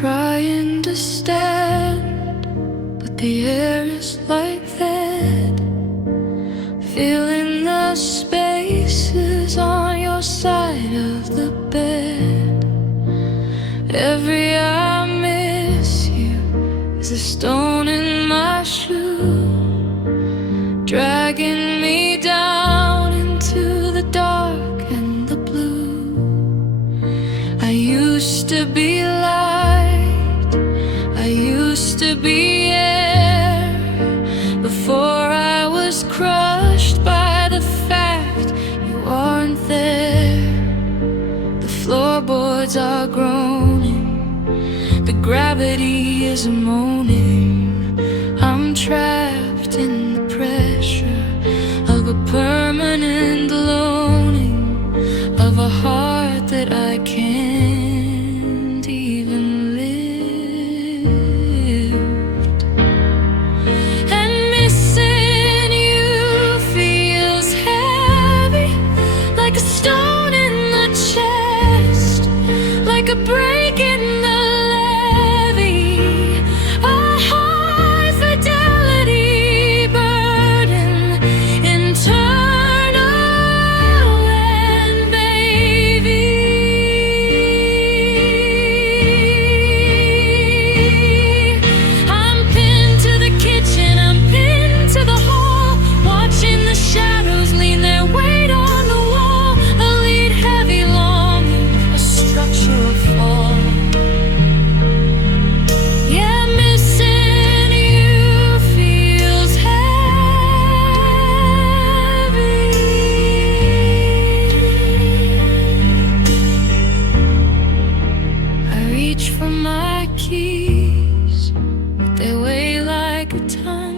trying to stand, but the air is like that. Feeling the spaces on your side of the bed. Every I miss you is a stone in my shoe, dragging me down into the dark and the blue. I used to be light, I used to be air, before I was crushed by the fact you aren't there. The floorboards are groaning, the gravity is moaning. I'm trapped in the pressure of a permanent loaning of a heart that I can't even lift. And missing you feels heavy, like a stone in the chest, like a break in the levee, a high fidelity burden, internal and baby. I'm pinned to the kitchen, I'm pinned to the hall, watching the shadows lean their weight on the wall, a lead heavy longing, a structural fall. Yeah, missing you feels heavy. I reach for my keys, but they weigh like a ton.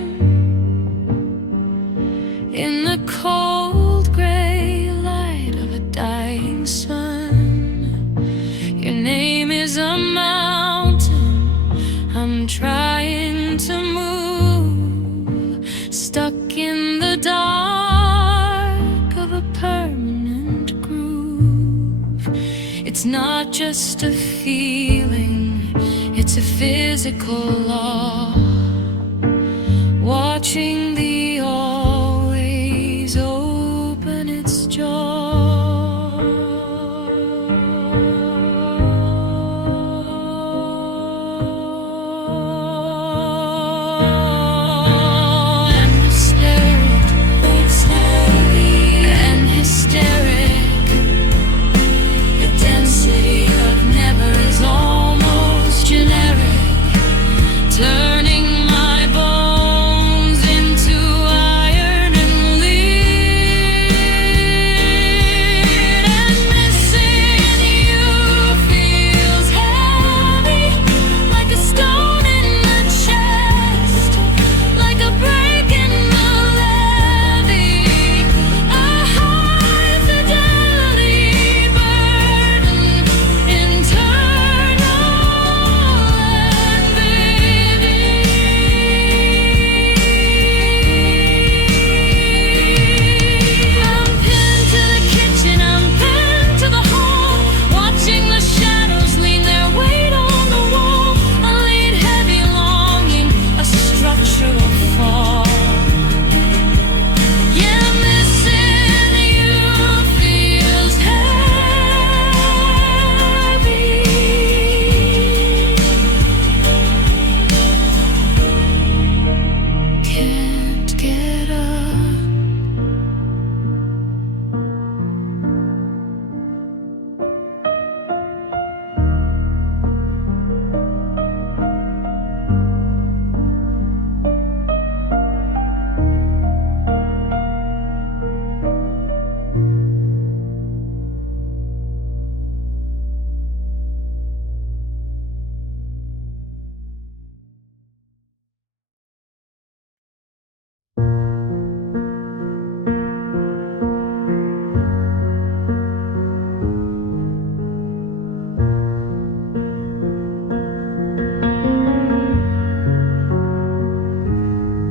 In the cold gray light of a dying sun, your name is a mountain I'm trying to move, stuck in the dark of a permanent groove. It's not just a feeling, it's a physical law, watching the always open its jaw. And hysteric, and hysteric, the density of never is almost generic, turning my bones into iron and lead. And missing you feels heavy, like a stone in the chest, like a break in the levee, a high fidelity burden, internal and baby. I'm pinned to the kitchen, I'm pinned to the hall, watching the shadows lean their weight on the wall, a lead heavy longing, a structural fall. Yeah, missing you feels heavy. Can't get up.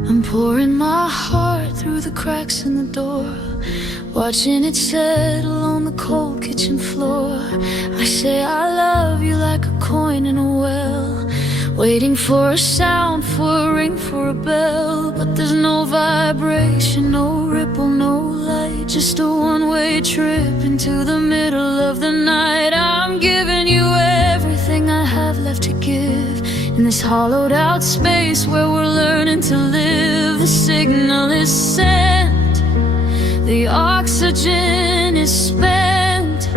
I'm pouring my heart through the cracks in the door, watching it settle on the cold kitchen floor. I say I love you like a coin in a well, waiting for a sound, for a ring, for a bell. But there's no vibration, no ripple, no light, just a one-way trip into the middle of the night. I'm giving you everything I have left to give, in this hollowed out space where we're learning to live. The signal is sent, the oxygen is spent.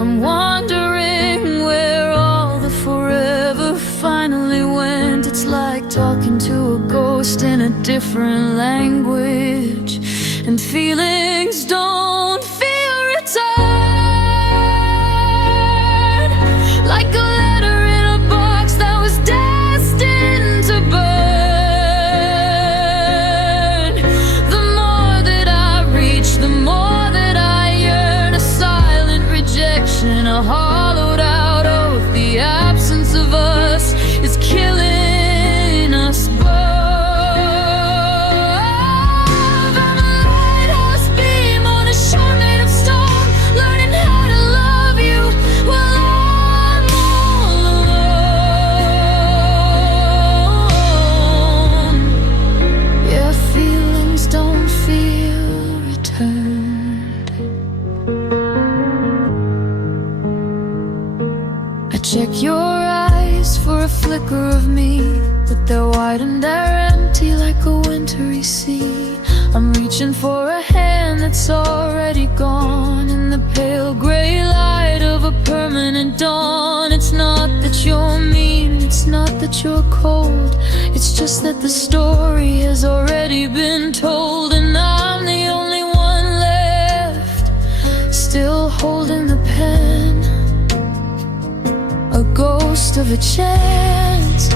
I'm wondering where all the forever finally went. It's like talking to a ghost in a different language, and feelings don't feel return. Like a letter in a box that was destined to burn. The more that I reach, the more that I yearn. A silent rejection, a hollowed out oath. The absence of us is killing us both. I'm a lighthouse beam on a shore made of stone, learning how to love you while I'm all alone. Yeah, feelings don't feel returned. I check your eyes for a flicker of me, but they're wide and they're empty like a wintry sea. I'm reaching for a hand that's already gone, in the pale gray light of a permanent dawn. It's not that you're mean, it's not that you're cold, it's just that the story has already been told, and I'm the only one left, still holding the pen. A ghost of a chance,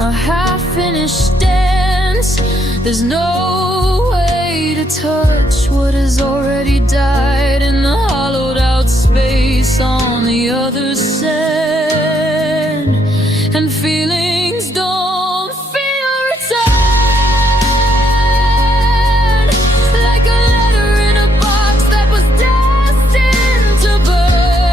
a half-finished dance. There's no way to touch what has already died in the hollowed out space on the other side. And feelings don't feel return. Like a letter in a box that was destined to burn.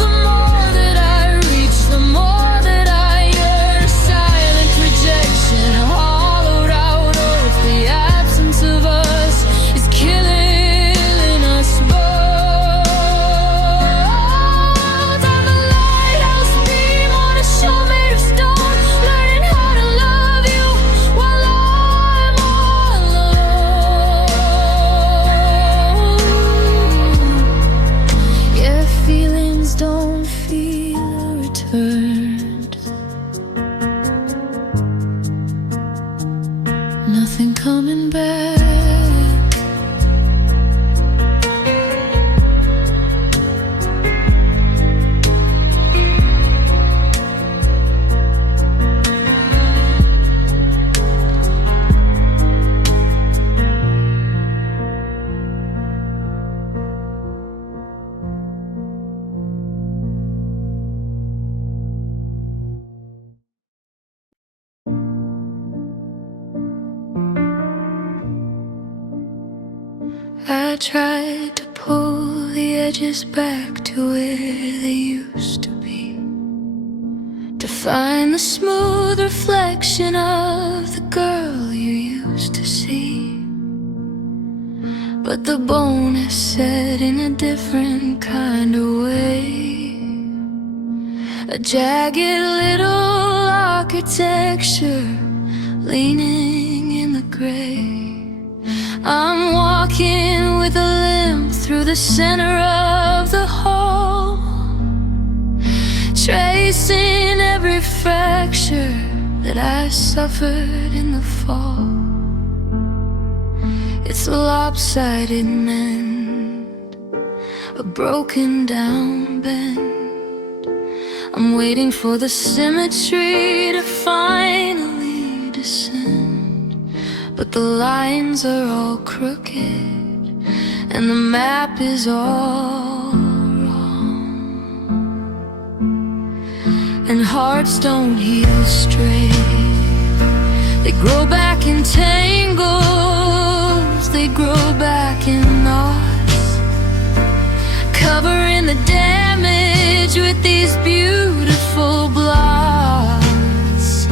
The more that I reach, the more that I yearn. Silent rejection, a hollowed out oath. The absence of us is killing us both. I'm a lighthouse beam on a shore made of stone, learning how to love you while I'm all alone. Yeah, feelings don't feel returned. Nothing coming back. I tried to pull the edges back to where they used to be, to find the smooth reflection of the girl you used to see. But the bone is set in a different kind of way, a jagged little architecture leaning in the gray. I'm walking with a limp through the center of the hall, tracing every fracture that I suffered in the fall. It's a lopsided mend, a broken down bend. I'm waiting for the symmetry to finally descend, but the lines are all crooked and the map is all wrong. And hearts don't heal straight, they grow back in tangles, they grow back in knots, covering the damage damage with these beautiful blots.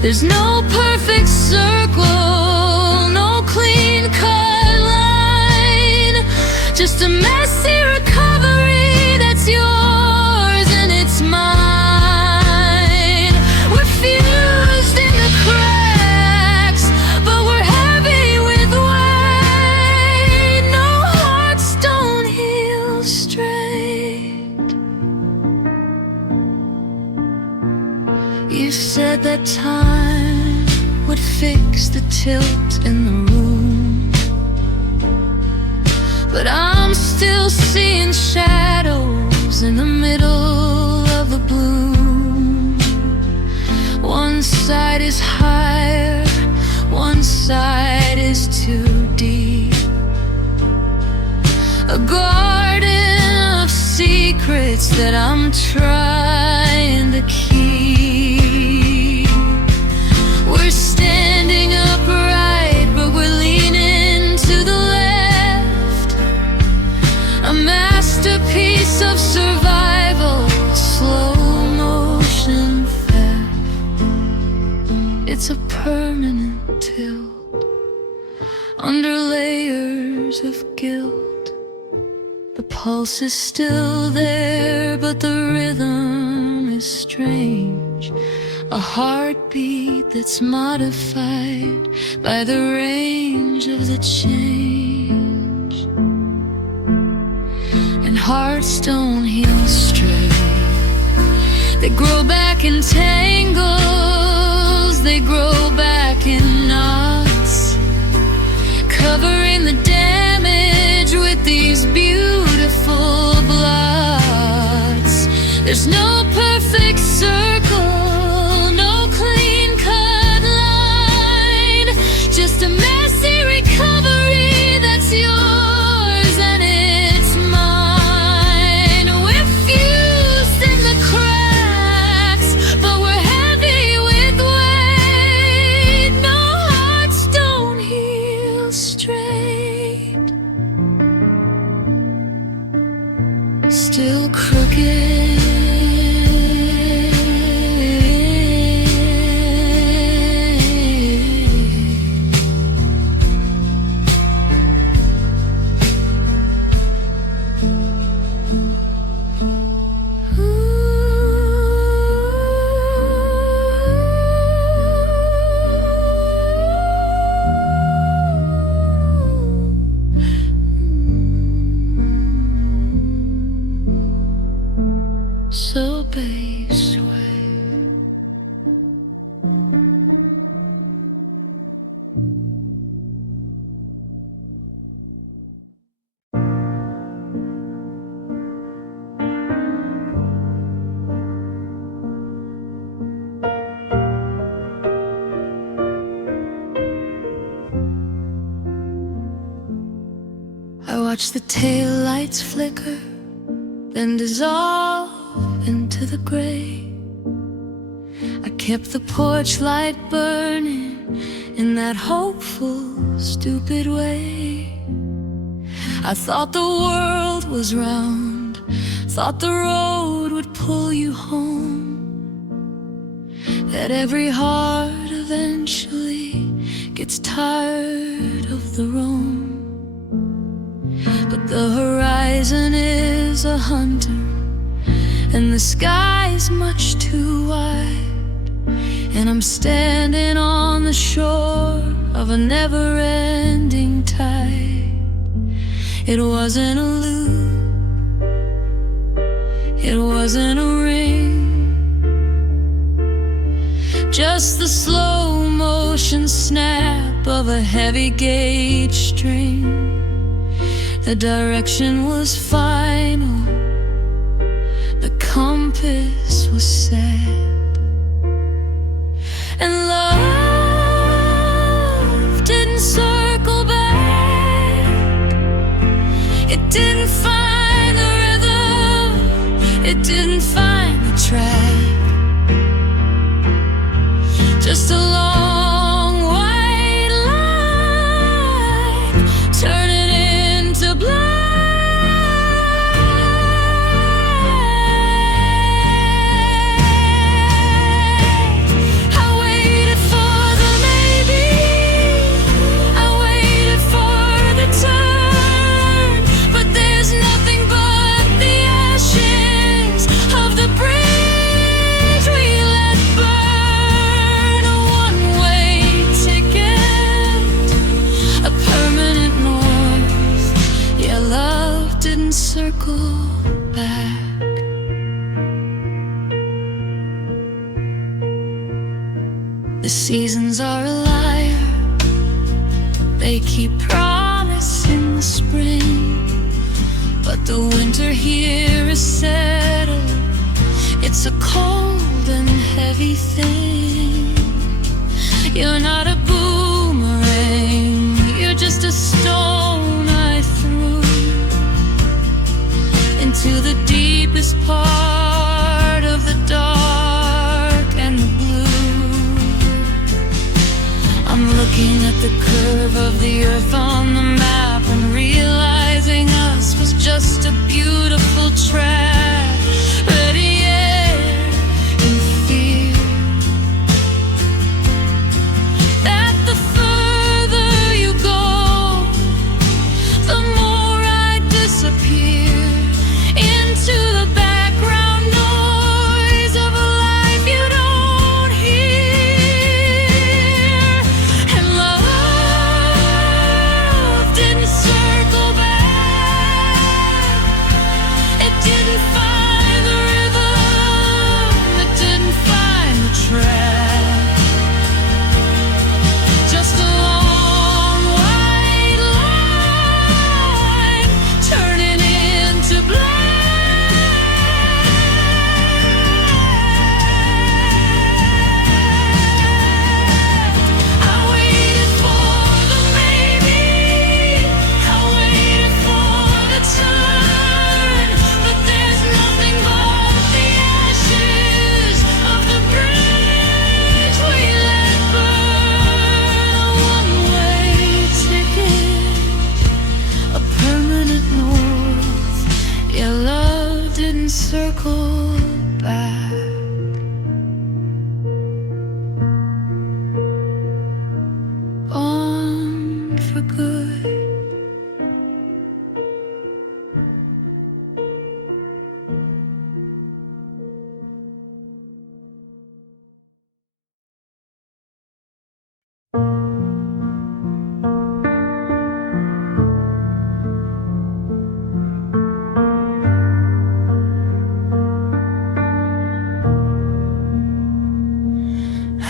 There's no perfect circle, no clean-cut line, just a messy recovery that's yours and it's mine. We're fused in the cracks, but we're heavy with weight. No hearts don't heal straight. You said that time would fix the tilt in the room, but I'm still seeing shadows in the middle of the bloom. One side is higher, one side is too deep. A garden of secrets that I'm trying to keep. We're standing upright, but we're leaning to the left. A masterpiece of survival, slow motion theft. It's a permanent tilt, under layers of guilt. The pulse is still there, but the rhythm is strange. A heartbeat that's modified by the range of the change. And hearts don't heal straight. They grow back in tangles, they grow back in knots, covering the damage with these beautiful blots. There's no perfect circle, no clean-cut line, just a messy recovery that's yours and it's mine. We're fused in the cracks, but we're heavy with weight. No hearts don't heal straight. Still crooked, so bass wave. I watch the taillights flicker, then dissolve into the gray. I kept the porch light burning in that hopeful, stupid way. I thought the world was round, thought the road would pull you home, that every heart eventually gets tired of the roam. But the horizon is a hunter, and the sky's much too wide, and I'm standing on the shore of a never-ending tide. It wasn't a loop, it wasn't a ring, just the slow motion snap of a heavy gauge string. The direction was final, the compass was set, and love didn't circle back. It didn't find the rhythm, it didn't find the track. Just a long white line turning into black. Seasons are a liar, they keep promising the spring, but the winter here is settled. It's a cold and heavy thing. You're not a boomerang, you're just a stone I threw into the deepest part of the dark and the blue. I'm looking at the curve of the earth on the map and realizing us was just a beautiful track. Ready air and fear, that the further you go, the more I disappear into the background noise of a life you don't hear. And love didn't circle back, it didn't find the rhythm, it didn't find the track. Just a long white line turning into black. I waited for the maybe, I waited for the turn, but there's nothing but the ashes of the bridge we let burn. A one-way ticket, a permanent north. Your love didn't circle back. On for good.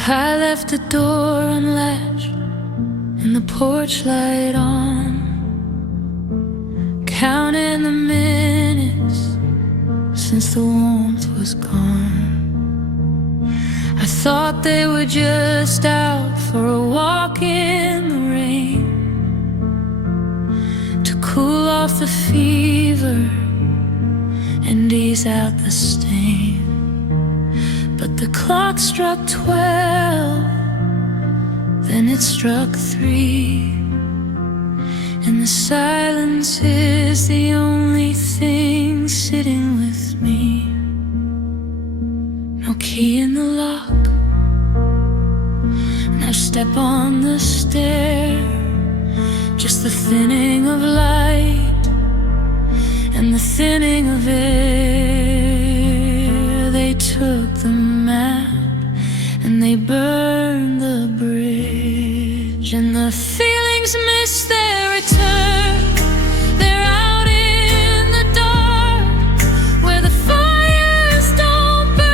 I left the door unlatched and the porch light on, counting the minutes since the warmth was gone. I thought they were just out for a walk in the rain, to cool off the fever and ease out the stain. But the clock struck 12, then it struck 3, and the silence is the only thing sitting with me. No key in the lock, no step on the stair, just the thinning of light and the thinning of air. They took the map and they burned the bridge, and the feelings miss their return. They're out in the dark where the fires don't burn.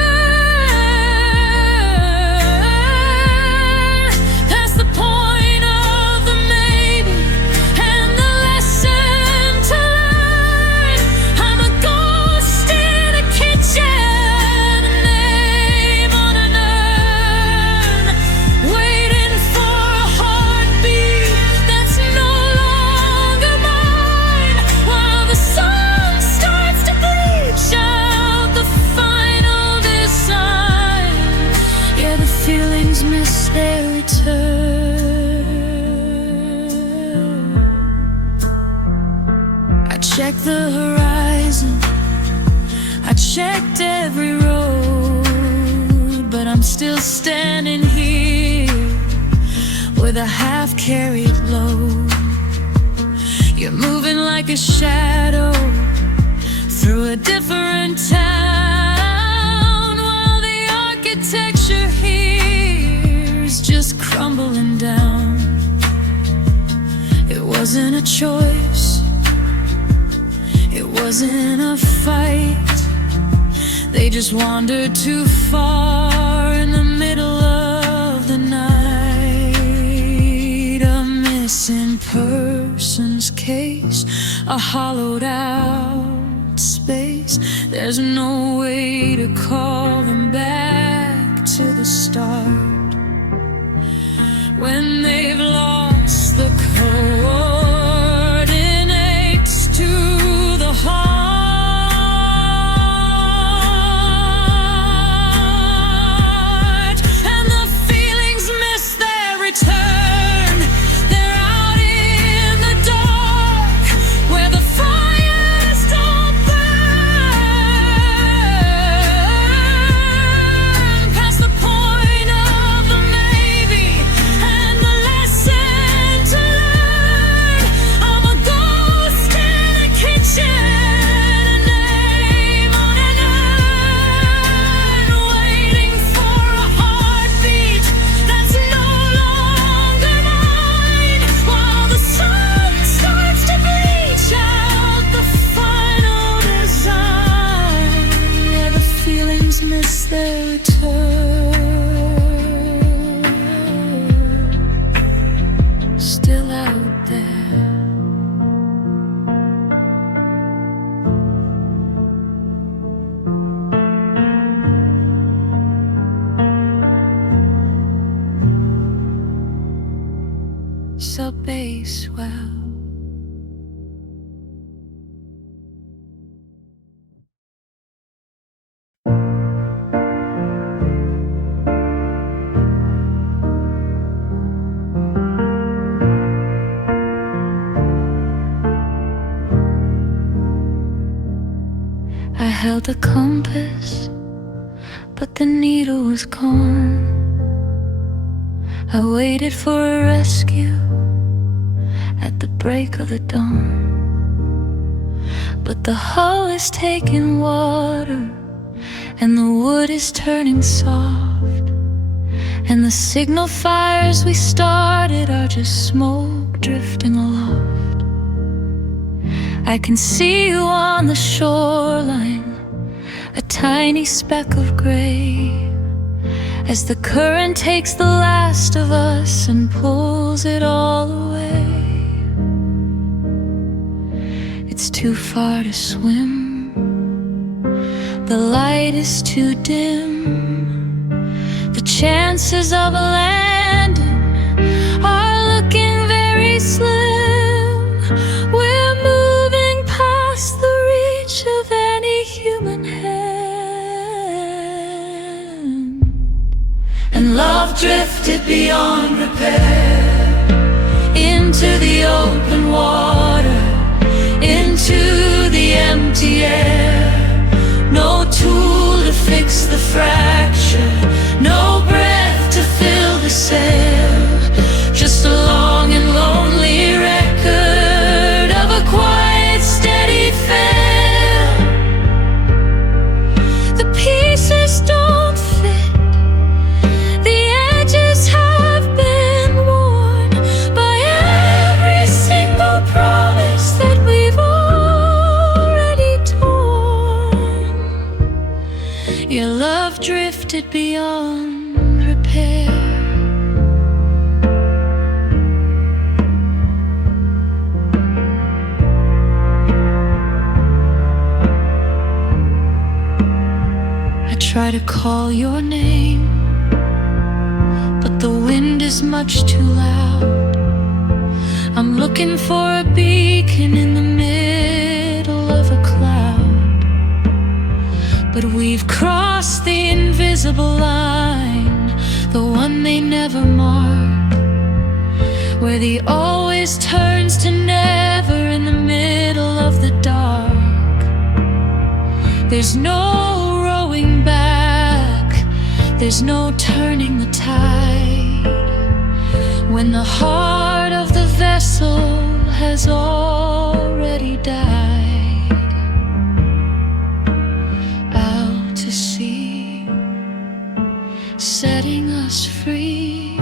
Past the point of the maybe and the lesson to learn. I'm a ghost in a kitchen, a name on an urn, waiting for a heartbeat that's no longer mine. While the sun starts to bleach out the final design, yeah, the feelings miss their return. I checked the horizon, I checked every road, but I'm still standing here with a half-carried load. You're moving like a shadow through a different town, while the architecture here is just crumbling down. It wasn't a choice, it wasn't a fight. They just wandered too far in the middle of the night. case, a hollowed out space. There's no way to call them back to the start when they've lost the coordinates to the heart. Miss their return, still out there. Sub-bass well. I held a compass, but the needle was gone. I waited for a rescue at the break of the dawn, but the hull is taking water and the wood is turning soft, and the signal fires we started are just smoke drifting aloft. I can see you on the shoreline, a tiny speck of gray, as the current takes the last of us and pulls it all away. It's too far to swim, the light is too dim, the chances of a landing are looking very slim. We're moving past the reach of any human hand, and love drifted beyond repair into the open water, into the empty air. No tool to fix the fracture, no breath to fill the sail, just a long and lonely record of a quiet, steady fail. The pieces don't fit, the edges have been worn by every single promise that we've already torn. Your love drifted beyond repair. I try to call your name, but the wind is much too loud. I'm looking for a beacon in the middle of a cloud, but we've crossed the invisible line, the one they never mark, where the always turns to never in the middle of the dark. There's no rowing back, there's no turning the tide, when the heart of the vessel has already died. Out to sea, setting us free.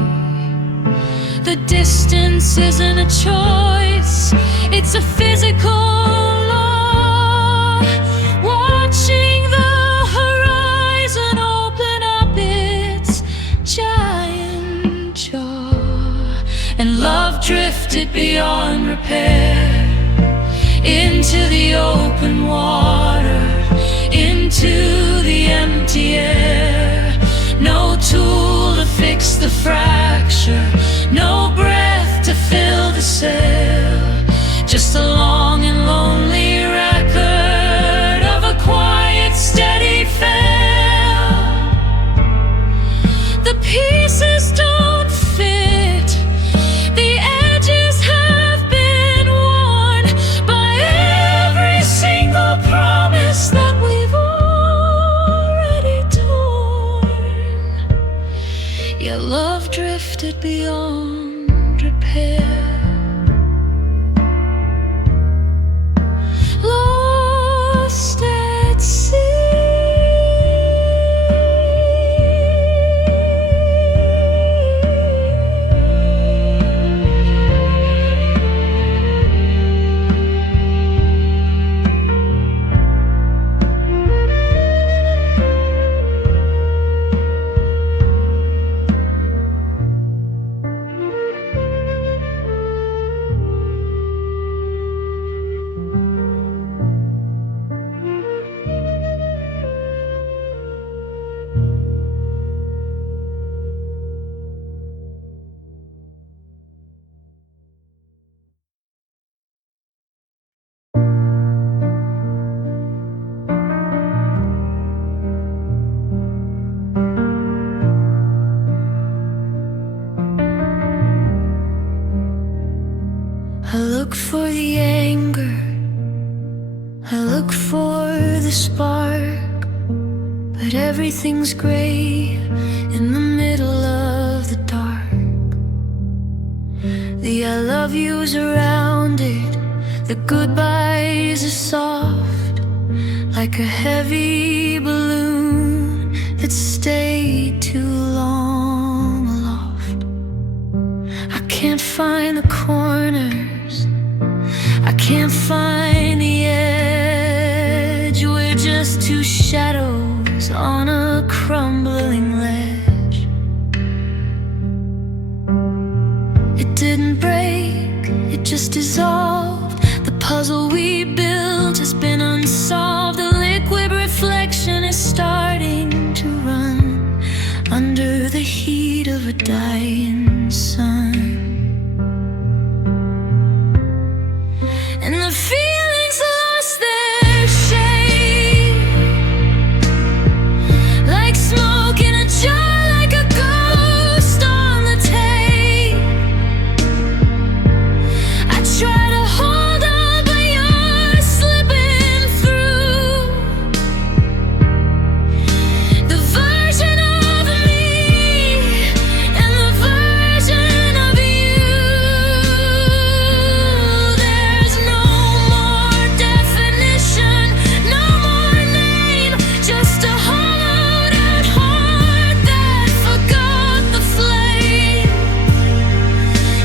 The distance isn't a choice, it's a physical law. Watching the horizon open up its giant jaw, and love drifted beyond repair open water into the empty air. No tool to fix the fracture, no breath to fill the sail. Just a long and lonely record of a quiet, steady fail. The pieces don't fit, the edges have been worn by every single promise that we've already torn. Your love drifted beyond repair. Lost at sea. I look for the anger, I look for the spark, but everything's gray in the middle of the dark. The I love yous are rounded, the goodbyes are soft, like a heavy balloon that stayed too long aloft. I can't find the corners, I can't find the edge. We're just two shadows on a crumbling ledge. It didn't break, it just dissolved. The puzzle we built has been unsolved. The liquid reflection is starting to run under the heat of a dying sun. And the feelings lost their shape, like smoke in a jar, like a ghost on the tape. I try to hold on, but you're slipping through. The version of me and the version of you. There's no more definition, no more name, just a hollowed out heart that forgot the flame.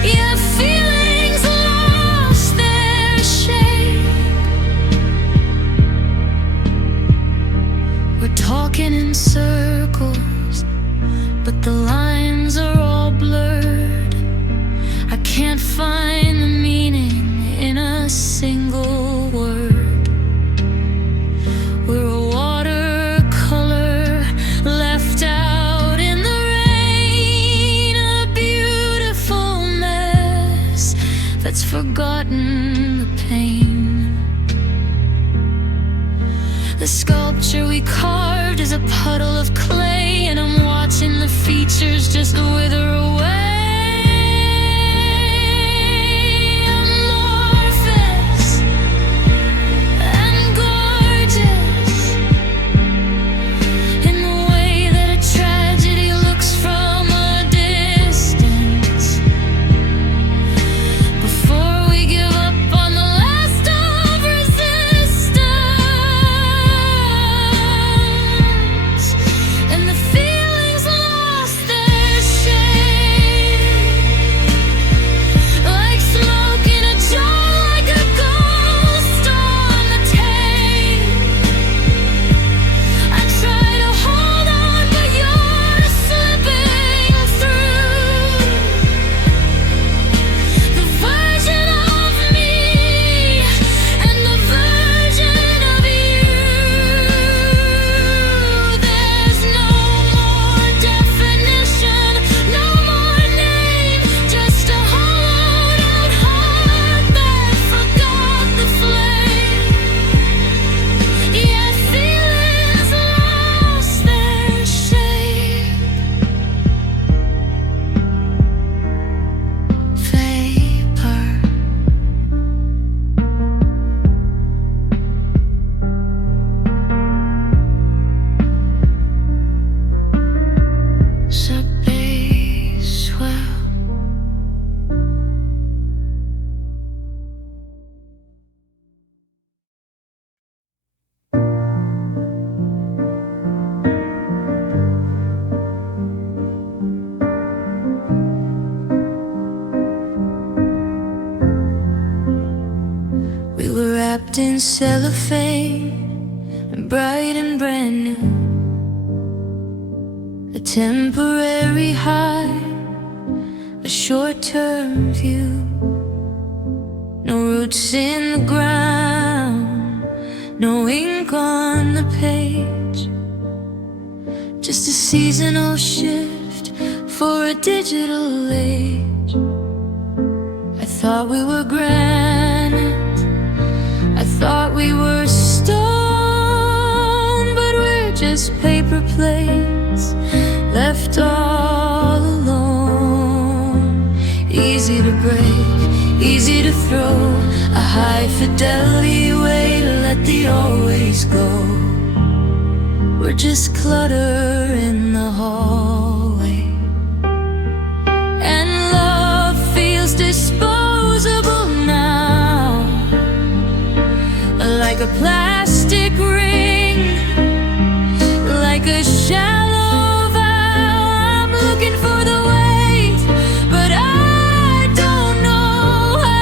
Yeah, feelings lost their shape. We're talking in circles, but the lines are all blurred. I can't find the meaning in a single word. We're a watercolor left out in the rain, a beautiful mess that's forgotten the pain. The sculpture we carved is a puddle of clay, and I'm watching the features just wither away. Amorphous and gorgeous in the way that a tragedy looks from a distance. Before we give up on the last of resistance, and the feelings lost their shape. wrapped in cellophane and bright and brand new. A temporary high, a short-term view. No roots in the ground, no ink on the page. Just a seasonal shift for a digital age. I thought we were granite, I thought we were stone, but we're just paper plates left all alone. Easy to break, easy to throw, a high fidelity way to let the always go. We're just clutter in the hallway, and love feels disposable now, like a plastic ring, like a shallow vow. I'm looking for the weight, but I don't know how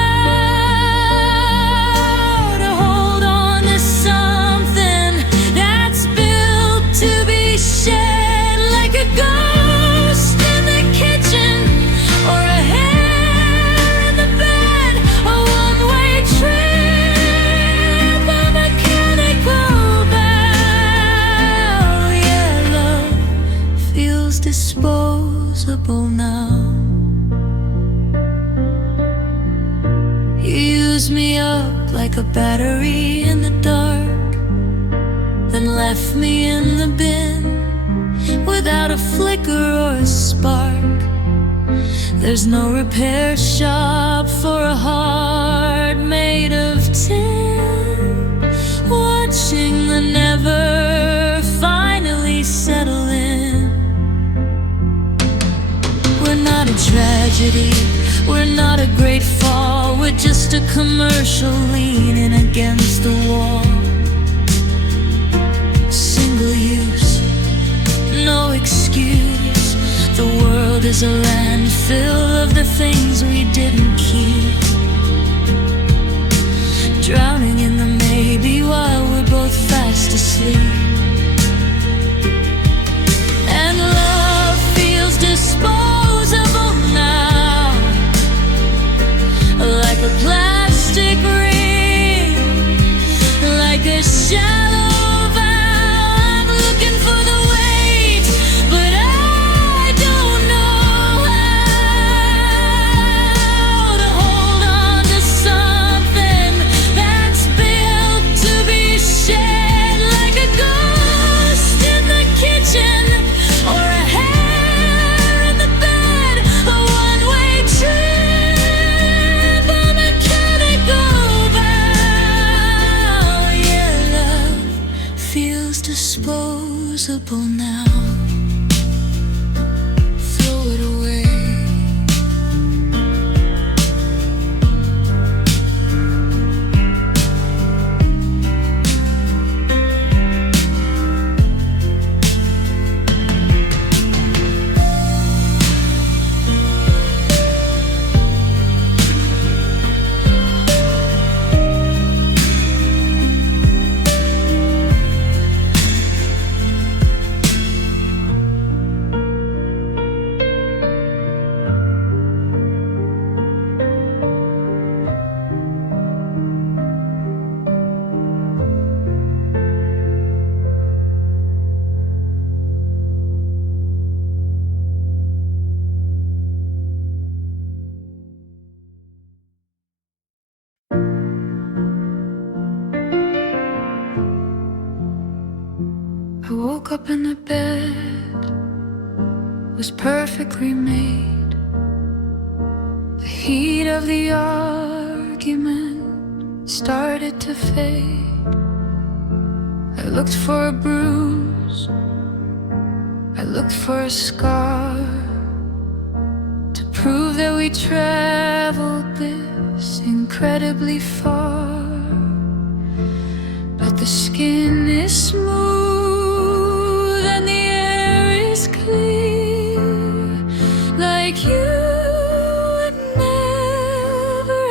to hold on to something that's built to be shared, like a ghost in the kitchen or a hair in the bed, a one-way trip, a mechanical bow. Yeah, love feels disposable now. You used me up like a battery in the dark, then left me in the bin without a flicker or a spark. There's no repair shop for a heart made of tin, watching the never finally settle in. We're not a tragedy, we're not a great fall, we're just a commercial leaning against the wall. Single use, no excuse. The world is a landfill of the things we didn't keep, drowning in the maybe while we're both fast asleep. And love feels disposable now, like a plastic ring, like a shallow vow. I'm looking for the weight, but I don't know how to hold on to something that's built to be shared, like a ghost in the kitchen or a hair in the bed, a one-way trip, a mechanical bow. Yeah, love feels disposable now. Throw it away. I woke up and the bed was perfectly made. The heat of the argument started to fade. I looked for a bruise, I looked for a scar, to prove that we traveled this incredibly far. But the skin is smooth and the air is clear, like you would never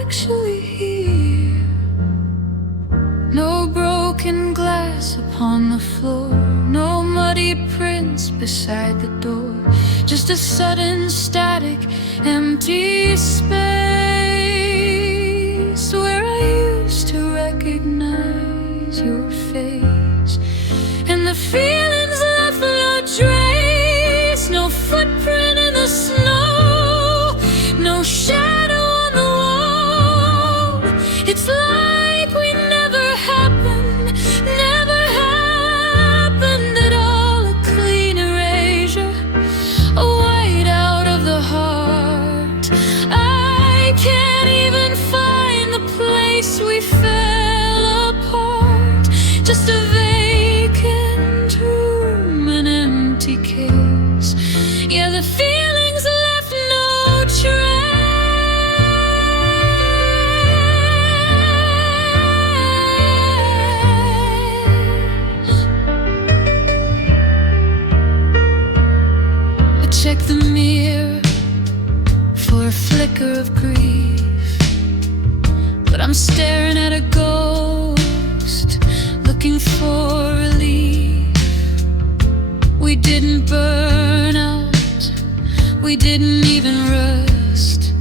actually hear. broken glass upon the floor, no muddied prints beside the door, just a sudden static, empty space where I used to recognize your face. And the feelings left no trace, no footprint in the snow, no shadow on the wall. It's like we never happened, never happened at all. A clean erasure, a white out of the heart. I can't even find the place we fell apart, just a vacant room, an empty case. Yeah, the feelings left no trace. I check the mirror for a flicker of grief, but I'm staring at a ghost, looking for relief. We didn't burn out, we didn't even rust,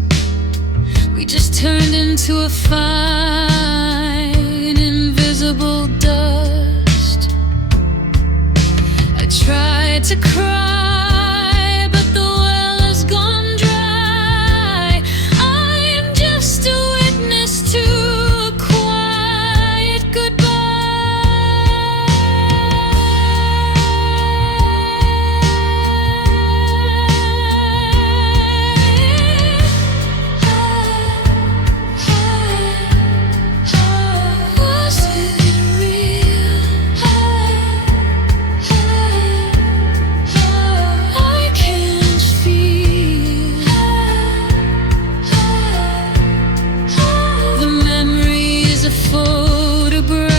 we just turned into a fine, invisible dust. I tried to cry, but the well has gone dry. I am just a witness to a quiet goodbye. Was it real? I can't feel the memory is a photograph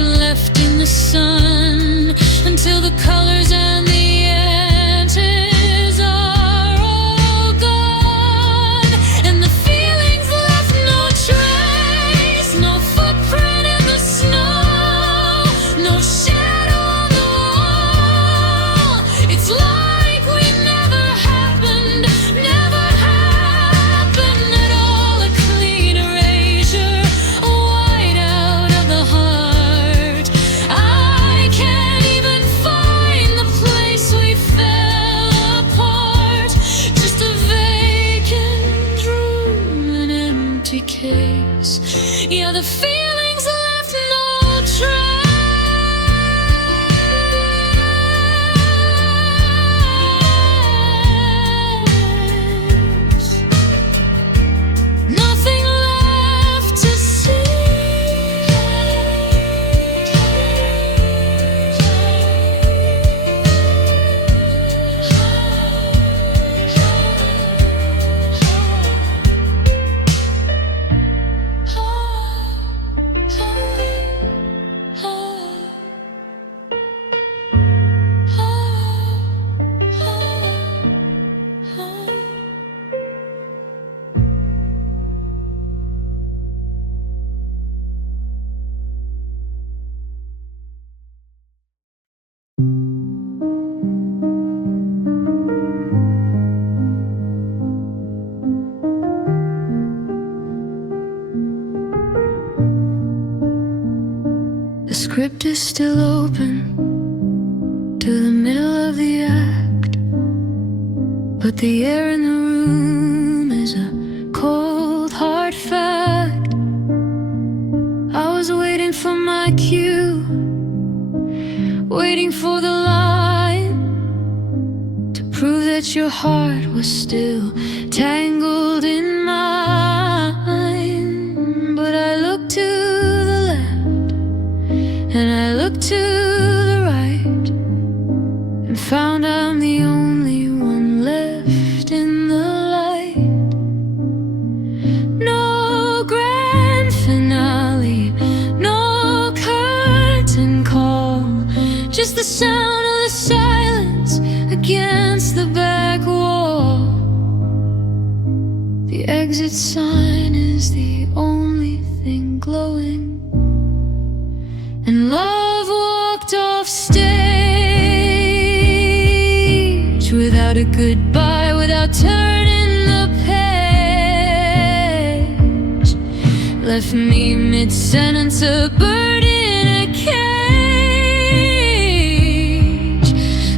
left in the sun until the colors and the edges are all gone, and the feelings left no trace, no footprint in the snow, no shadow on the wall. It's like we never happened, never happened at all. A clean erasure, a white out of the heart. I can't even find the place we fell apart, just a vacant room, an empty case. Yeah, the feelings left no trace. Nothing left to The script is still open to the middle of the act, but the air in the room is a cold, hard fact. I was waiting for my cue, waiting for the line to prove that your heart was still tangled in mine. But I looked to the left and I looked to the right and found I'm the only one left in the light. No grand finale, no curtain call, just the sound of the silence against the back wall. The exit sign is the only thing glowing, without a goodbye, without turning the page. Left me mid-sentence, a bird in a cage.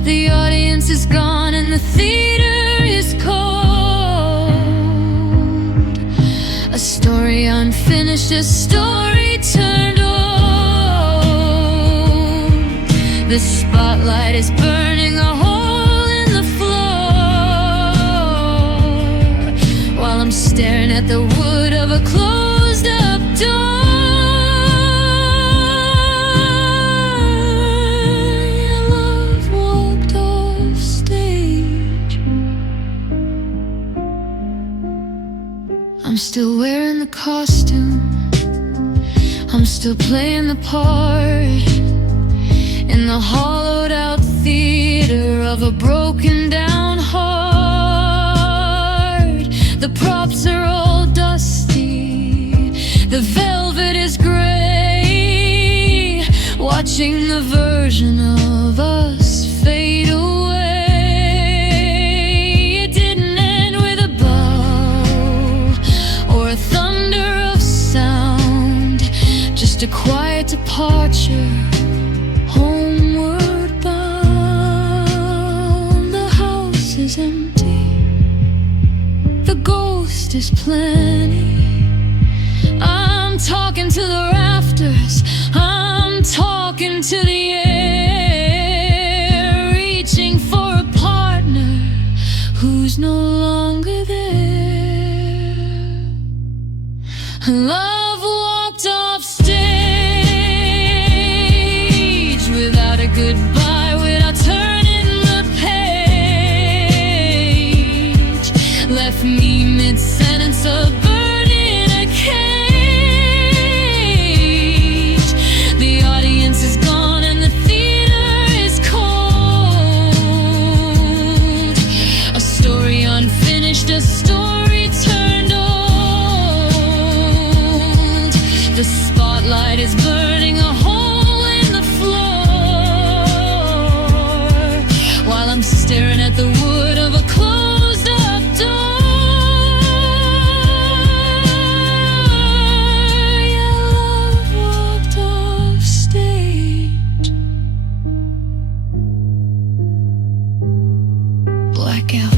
The audience is gone and the theater is cold. A story unfinished, a story turned old. The spotlight is burning a hole in the floor, while I'm staring at the wood of a closed up door. Your love walked off stage. I'm still wearing the costume, I'm still playing the part, in the hollowed out theater of a broken down heart. The props are all dusty, the velvet is gray, watching the version of us fade away. It didn't end with a bow or a thunder of sound, just a quiet departure, homeward bound. The house is empty, the ghost is plenty. I'm talking to the rafters, I'm talking to the air, reaching for a partner who's no longer there. Love walked off stage without a goodbye, without turning the page. Left me mid-sentence, a bird in a cage. The audience is gone and the theater is cold. A story unfinished, a story turned old. The spotlight is burning a hole in the floor, while I'm staring at the wood of a closed up door. Your love walked off stage. Blackout.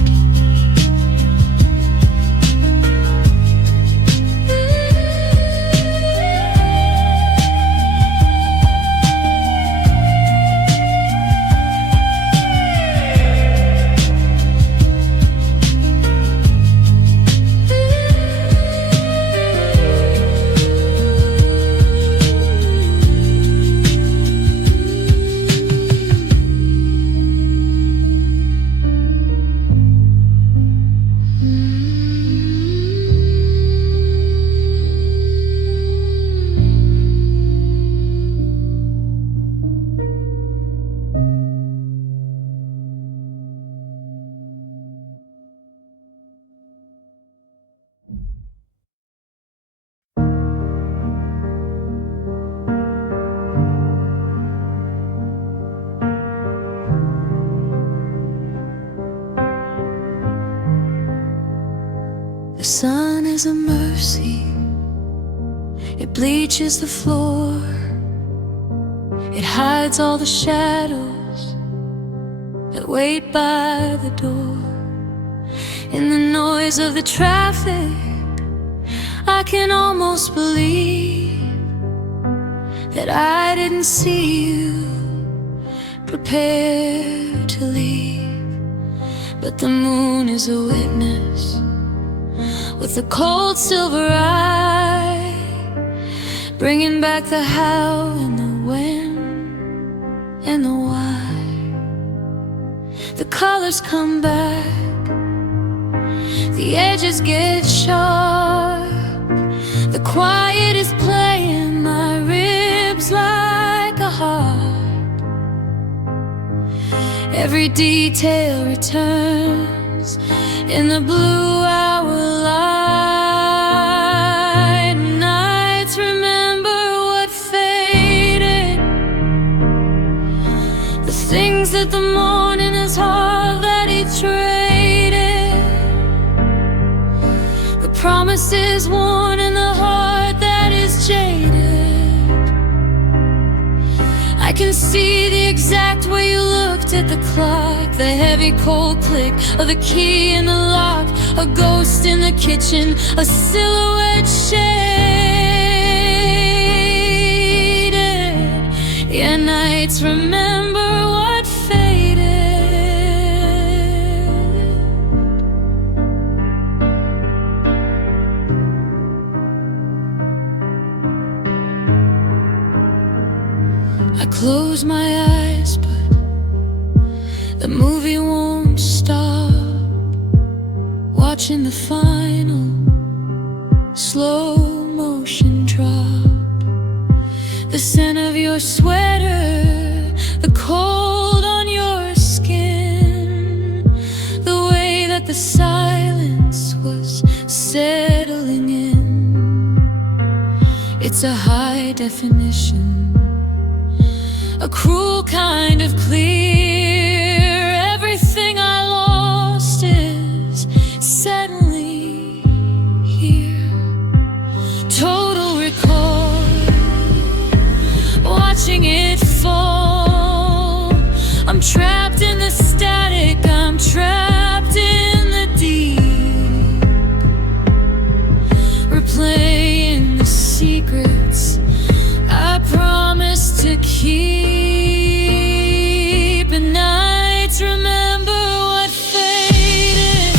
The sun is a mercy, it bleaches the floor, it hides all the shadows that wait by the door. In the noise of the traffic, I can almost believe that I didn't see you prepare to leave. But the moon is a witness with a cold silver eye, bringing back the how and the when and the why. The colors come back, the edges get sharp, the quiet is playing my ribs like a harp. Every detail returns in the blue hour light. Nights remember what faded, the things that the morning is hard that he traded. promises worn in the heart that is jaded. I can see the exact way you looked at the clock, the heavy cold click of the key in the lock, a ghost in the kitchen, a silhouette shaded. Yeah, nights remember what faded. I close my eyes, but the movie won't stop. Watching the final slow motion drop, the scent of your sweater, the cold on your skin, the way that the silence was settling in. It's a high definition, a cruel kind of clear. Everything I lost is suddenly here. Total recall, watching it fall. I'm trapped in the static, I'm trapped in the deep, replaying the secrets I promised to keep. And nights remember what faded,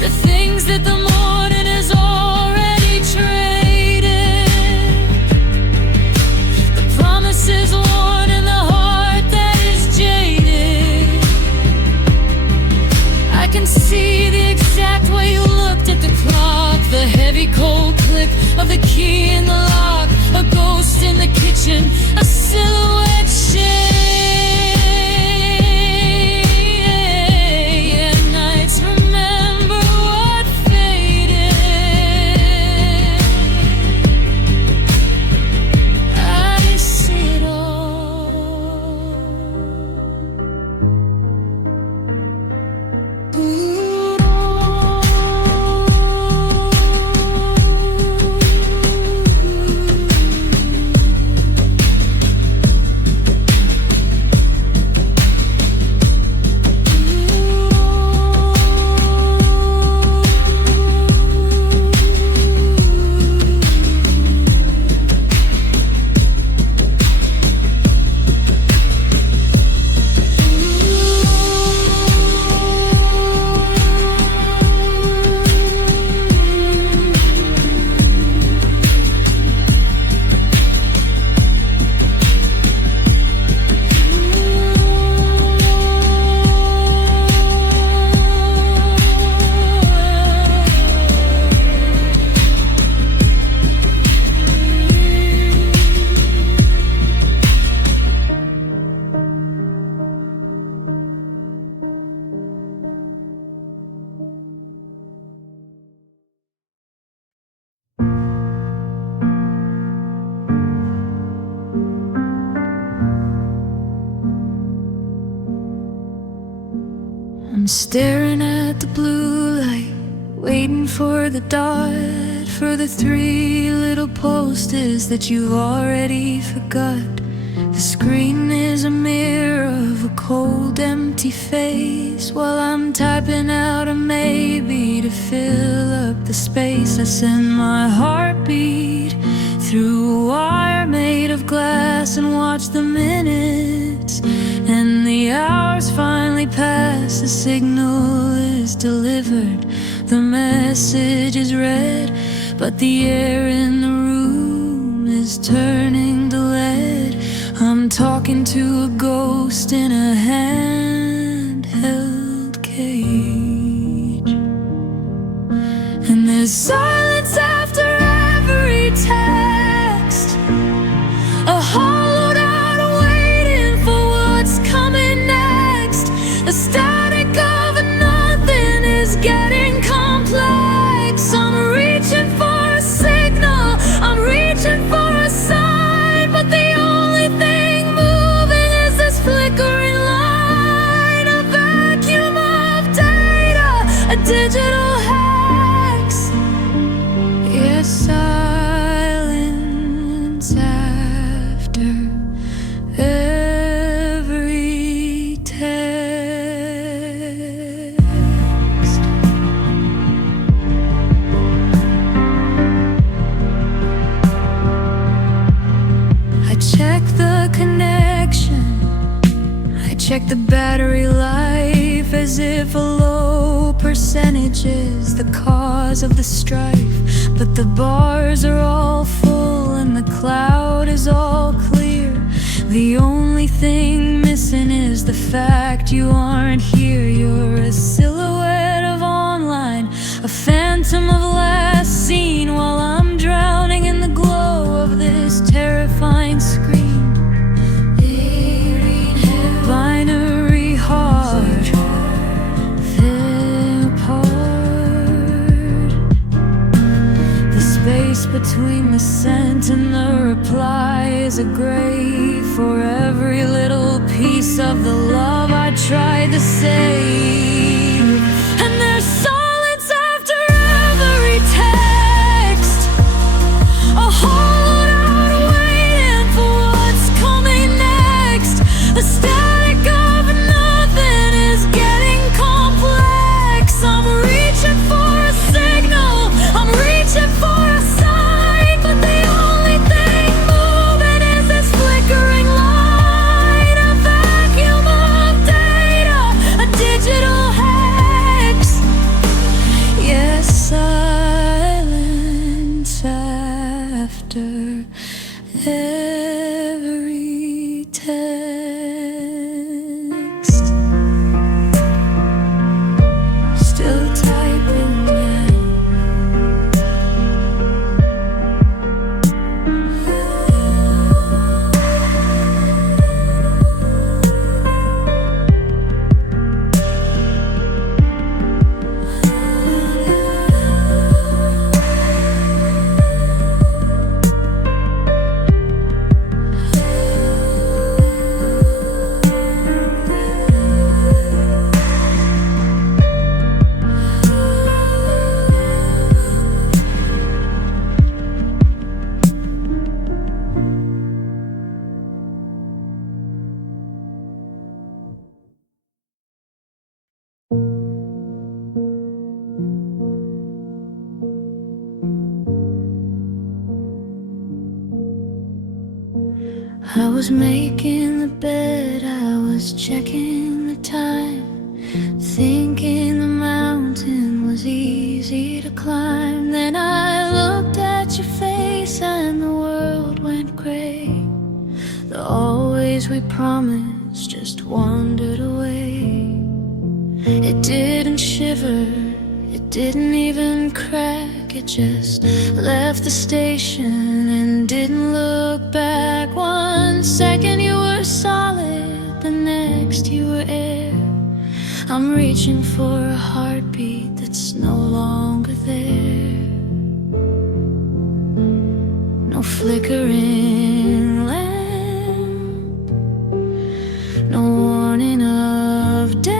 the things that the morning has already traded, the promises worn in the heart that is jaded. I can see the exact way you looked at the clock, the heavy cold click of the key in the lock, a ghost in the kitchen, a silhouette shade. Yeah, nights remember what faded. I see it all. I'm staring at the blue light, waiting for the dot, for the 3 little posters that you've already forgot. The screen is a mirror of a cold, empty face, while I'm typing out a maybe to fill up the space. I send my heartbeat through a wire made of glass and watch the minutes and the hours finally pass. The signal is delivered, the message is read, but the air in the room is turning to lead. I'm talking to a ghost in a handheld cage, and there's silence after every text, a hollowed out waiting for what's coming next. The static of nothing is getting complex. I'm reaching for a signal, I'm reaching for a sign, but the only thing moving is this flickering light. check the battery life as if a low percentage is the cause of the strife. But the bars are all full and the cloud is all clear. The only thing missing is the fact you aren't here. You're a silhouette of online, a phantom of last seen, while I'm drowning in the glow of this terrifying screen. Binary heart fell apart. The space between the sent and the reply is a grave for every little piece of the love I tried to save. And there's silence after every text, a hollowed out waiting for what's coming next. The static of nothing is getting complex. I'm reaching for a signal, I'm reaching for a sign, but the only thing moving is this flickering light, a vacuum of data, a digital hex. Yes, silence after every text. Still typing now. I was making the bed, I was checking the time, thinking the mountain was easy to climb. Then I looked at your face and the world went gray. The always we promised just wandered away. It didn't shiver, it didn't even crack, it just left the station and didn't look back. 1 second you were solid, the next you were air. I'm reaching for a heartbeat that's no longer there. No flickering lamp, no warning of death.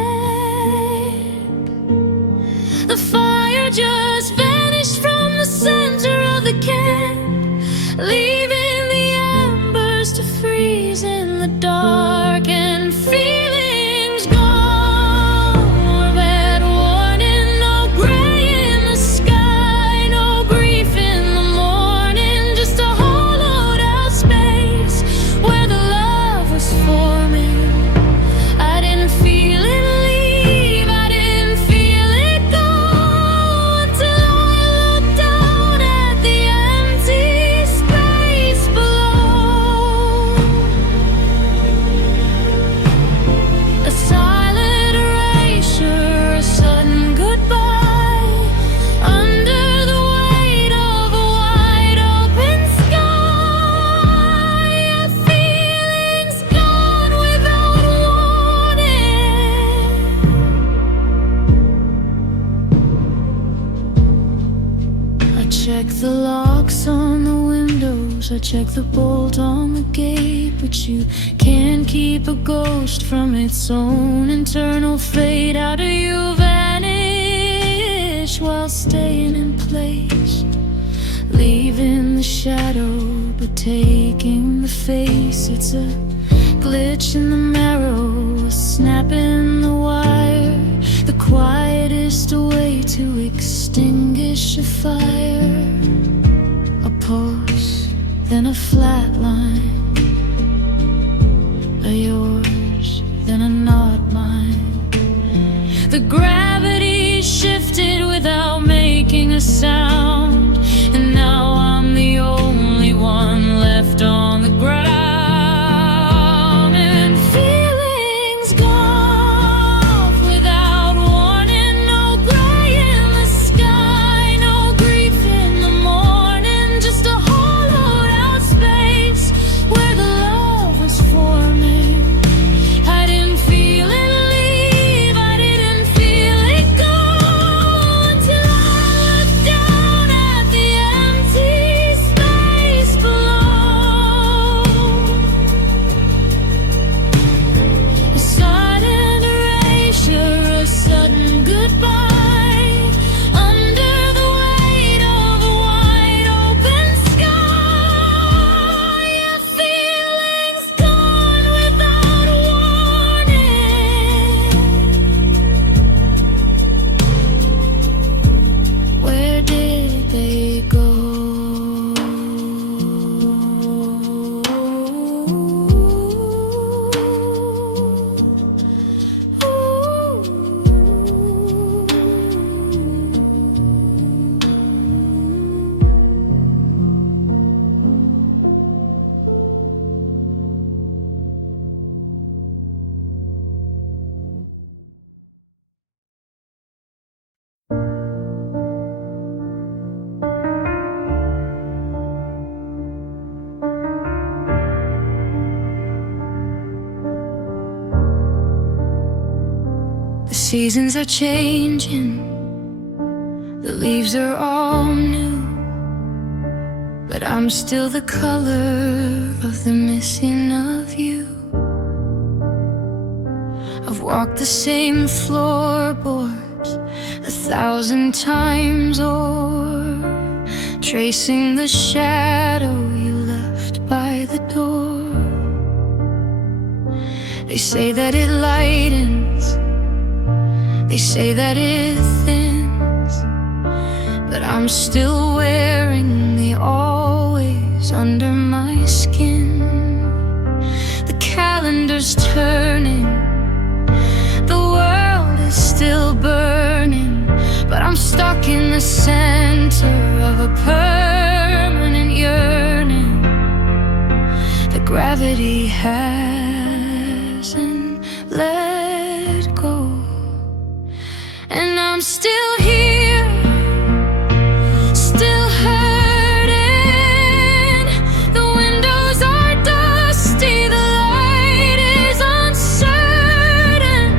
The fire just vanished from the center of the camp, leaving the embers to freeze in the dark. And feelings gone, more bad warning. No gray in the sky, no grief in the morning, just a hollowed out space where the love was forming. I didn't feel it leave, I didn't feel it go, until I looked down at the empty space below. A silent erasure, a sudden goodbye, under the weight of a wide open sky. Feelings gone without warning. I check the locks on the windows, I check the bolt on the gate, but you can't keep a ghost from its own internal fate. How do you vanish while staying in place, leaving the shadow but taking the face? It's a glitch in the marrow, a snap in the wire, the quietest way to extinguish a fire. A pulse, then a flat line, a yours, then another. The gravity shifted without making a sound, and now I'm the only one left on the ground. And feelings gone without warning. No gray in the sky, no grief in the morning. Just a hollowed out space where the love was forming. I didn't feel it leave, I didn't feel it go, until I looked down at the empty space below. A sudden erasure, a sudden goodbye, under the weight of a wide open sky. Yeah, feelings gone without warning. Where did they go? The seasons are changing, the leaves are all new, but I'm still the color of the missing of you. I've walked the same floorboards 1,000 times, or tracing the shadow you left by the door. They say that it lightens, they say that it thins, but I'm still wearing the always under my skin. The calendar's turning, the world is still burning, but I'm stuck in the center of a permanent yearning. The gravity hasn't let go, and I'm still here, still hurting. The windows are dusty, the light is uncertain.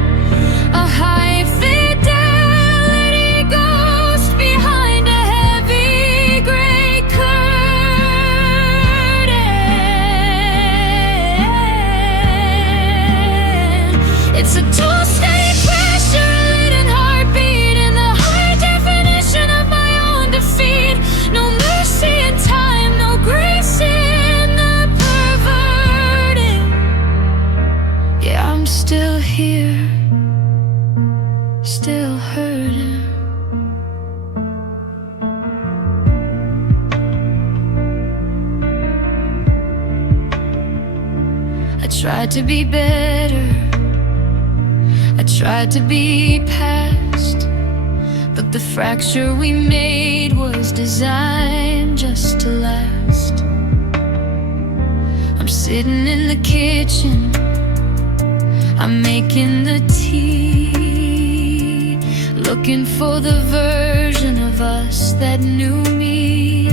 A high fidelity ghost behind a heavy gray curtain. It's a two-state pressure, still here, still hurting. I tried to be better, I tried to be past, but the fracture we made was designed just to last. I'm sitting in the kitchen, I'm making the tea, looking for the version of us that knew me.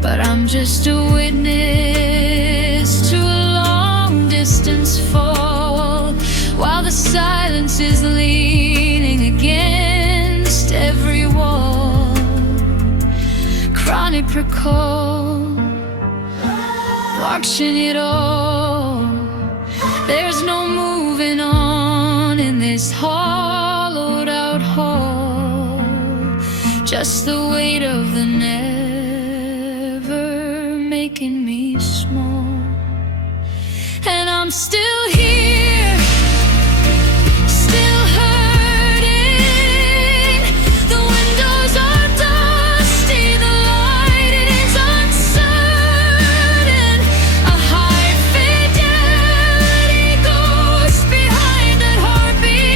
But I'm just a witness to a long distance fall, while the silence is leaning against every wall. Chronic recall, watching it all. There's no moving on in this hollowed out hall, just the weight of the never making me small. And I'm still here, still hurting. The windows are dusty, the light is uncertain. A high fidelity ghost behind that heartbeat.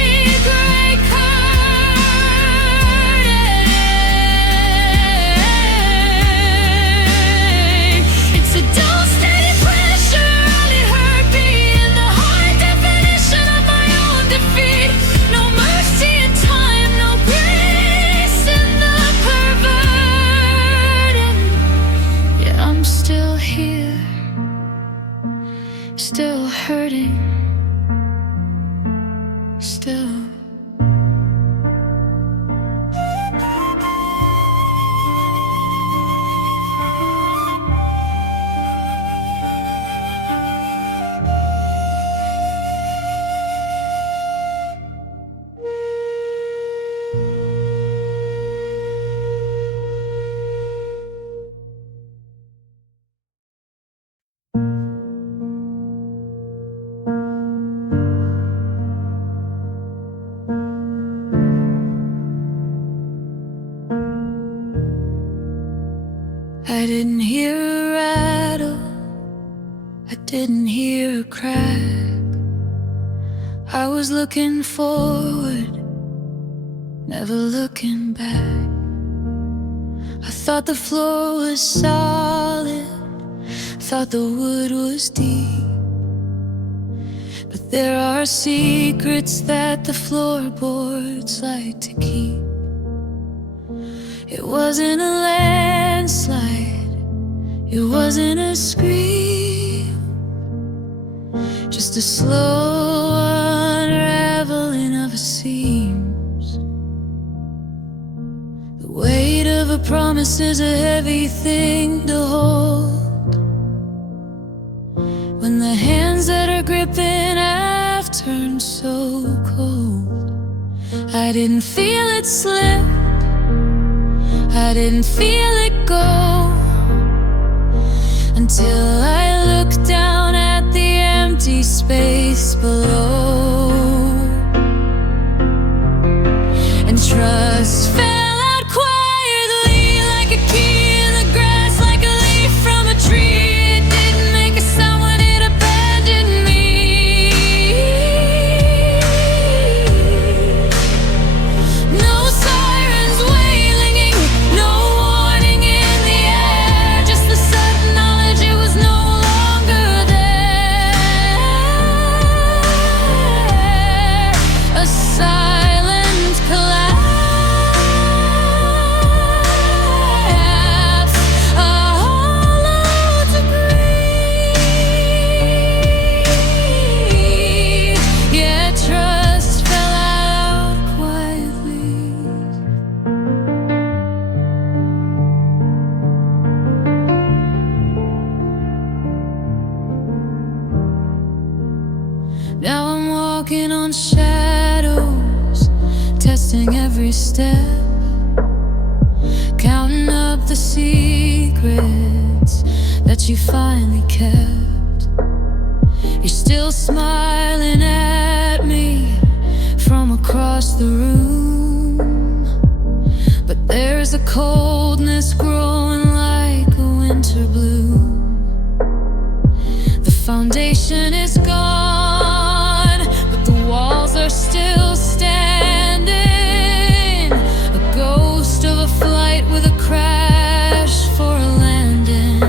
hurting still. I didn't hear a rattle, I didn't hear a crack. I was looking forward, never looking back. I thought the floor was solid, thought the wood was deep, but there are secrets that the floorboards like to keep. It wasn't a landslide, it wasn't a scream, just a slow unraveling of seams. The weight of a promise is a heavy thing to hold, when the hands that are gripping have turned so cold. I didn't feel it slip, I didn't feel it go, until I looked down at the empty space below, and trust fell out quietly like a key in the grass, like a leaf from a tree. It didn't make a sound when it abandoned me. No sirens wailing, no warning in the air, just the sudden knowledge it was no longer there. A silent collapse, a hollow to breathe. Yeah, trust fell out quietly. Now I'm walking on shadows, testing every step, counting up the secrets that you finally kept. You're still smiling at me from across the room, but there's a coldness growing like a winter bloom. The foundation is gone, but the walls are still standing. A ghost of a flight with a crash for a landing.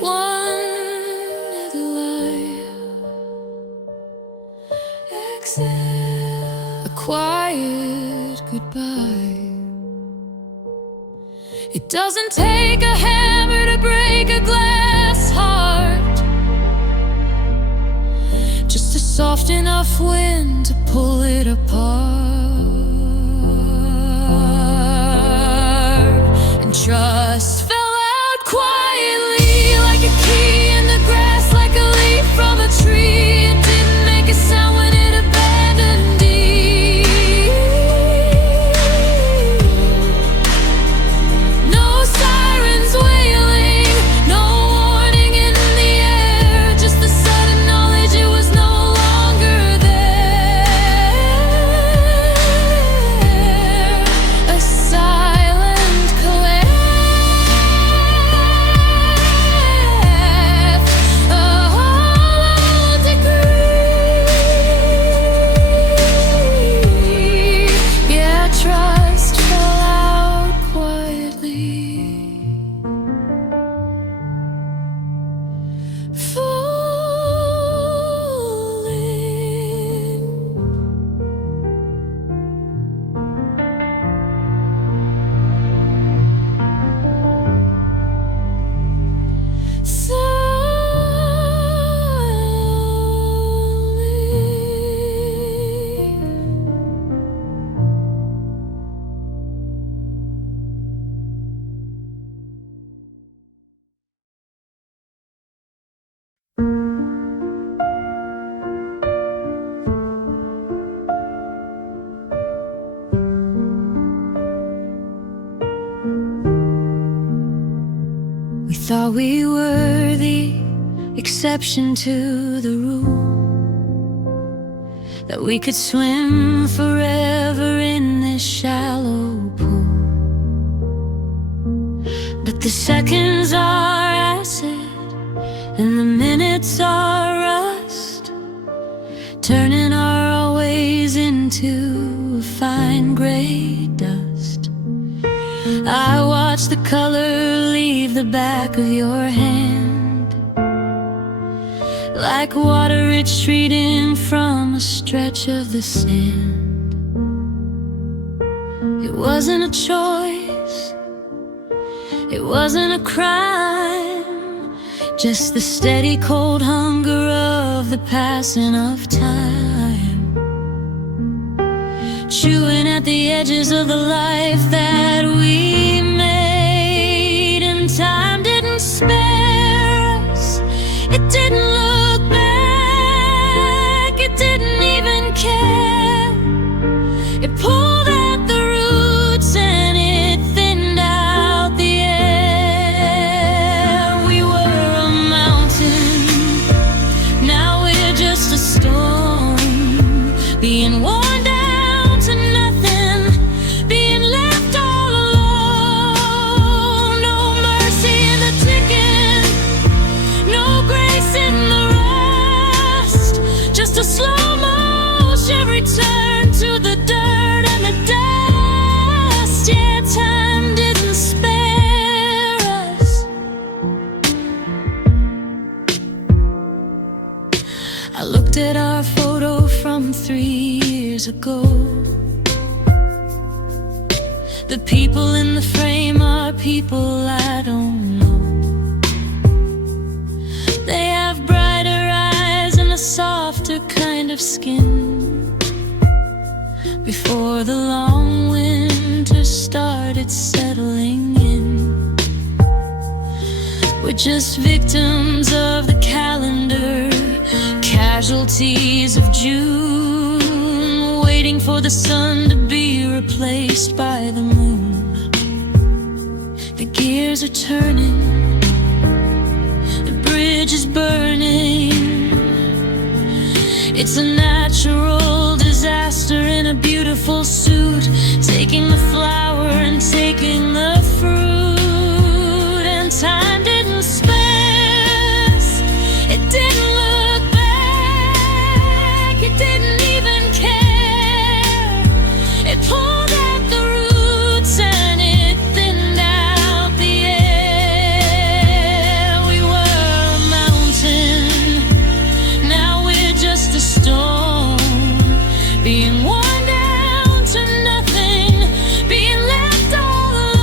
One other life, exhale, a quiet goodbye. It doesn't take a hammer to break a glass heart, just a soft enough wind to pull it apart. And trust fell out quietly like a key in the grass, like a leaf from a tree. It didn't make a sound when it abandoned me. No sirens wailing, no warning in the air, just the sudden knowledge it was no longer there. We thought we were the exception to the rule, that we could swim forever in this shallow pool. But the seconds are acid and the minutes are rust, turning our always into a fine gray dust. I watch the color leave the back of your hand, like water retreating from a stretch of the sand. It wasn't a choice, it wasn't a crime, just the steady cold hunger of the passing of time, chewing at the edges of the life that we made. And time didn't spare us, it didn't look back, it didn't even care. It pulled at the roots and it thinned out the air. We were a mountain, now we're just a storm, being worn down to nothing, being left all alone. No mercy in the ticking, no grace in the rust, just a slow motion return to the dirt and the dust. Yeah, time didn't spare us. I looked at our photo from 3 years ago. The people in the frame are people I don't know. They have brighter eyes and a softer kind of skin. Before the long winter started settling in, we're just victims of the calendar, casualties of June, waiting for the sun to be replaced by the moon. The gears are turning, the bridge is burning. It's a natural disaster in a beautiful suit, taking the flower and taking the fruit. And time didn't spare us, it didn't look back, it didn't even care. It pulled at the roots and it thinned out the air. We were a mountain, now we're just a storm, being worn down to nothing, being left all alone.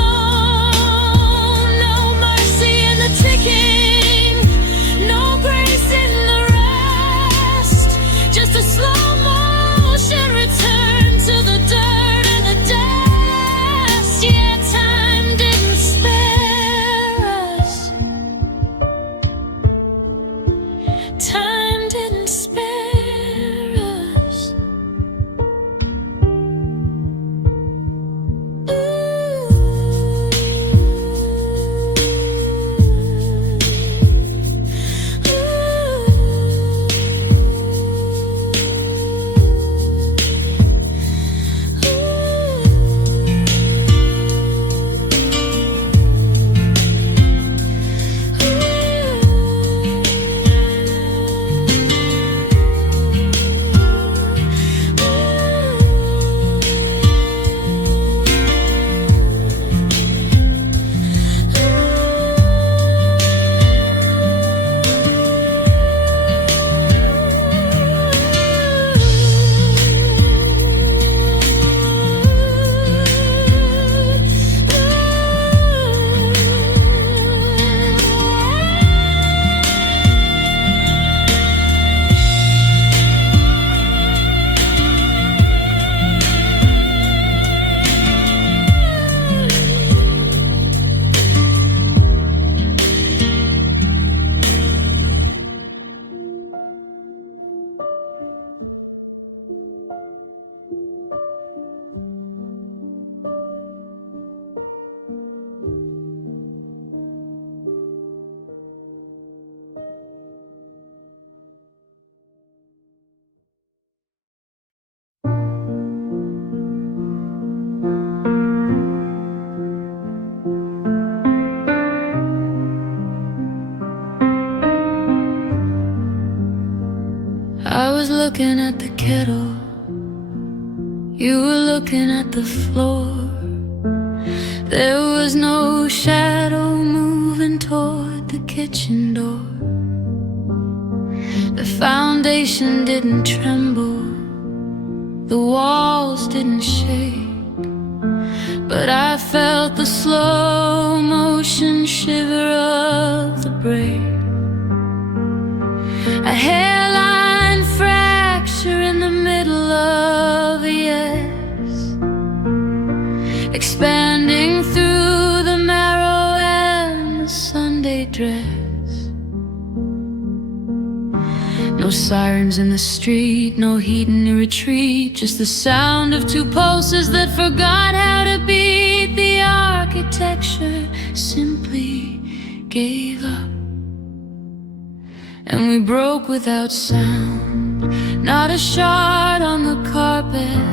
looking at the kettle, you were looking at the floor. There was no shadow moving toward the kitchen door. The foundation didn't tremble, the walls didn't shake, but I felt the slow motion shiver of the break. A hairline fracture in the middle of a yes, expanding through the marrow and the Sunday dress. No sirens in the street, no heat in the retreat, just the sound of two pulses that forgot how to beat. The architecture simply gave up, and we broke without sound. Not a shard on the carpet,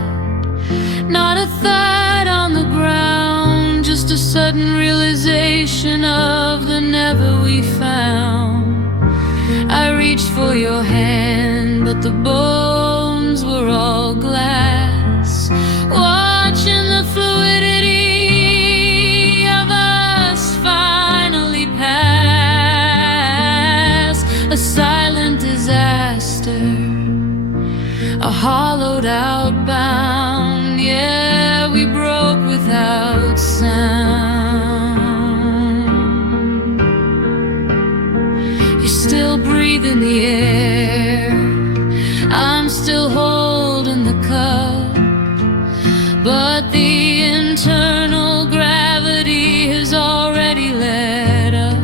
not a thud on the ground, just a sudden realization of the never we found. I reached for your hand, but the bones were all glass, watching the fluidity of us finally pass. A silent disaster, a hollowed out bound. Yeah, we broke without sound. You still breathe in the air, I'm still holding the cup, but the internal gravity has already let up.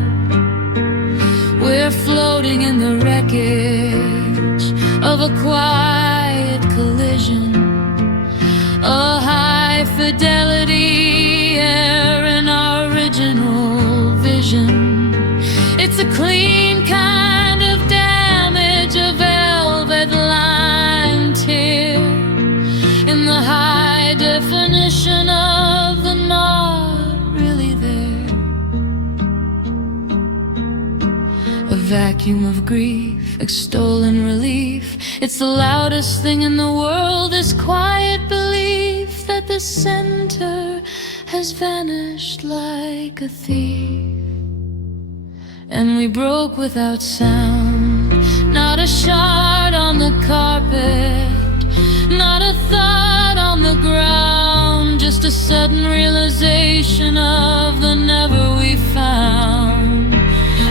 We're floating in the wreckage of a quiet collision, a high fidelity error in our original vision. It's a clean kind of damage, a velvet line tear in the high definition of the not really there. A vacuum of grief, extolling relief. It's the loudest thing in the world, this quiet belief that the center has vanished like a thief. And we broke without sound. Not a shard on the carpet, not a thud on the ground, just a sudden realization of the never we found.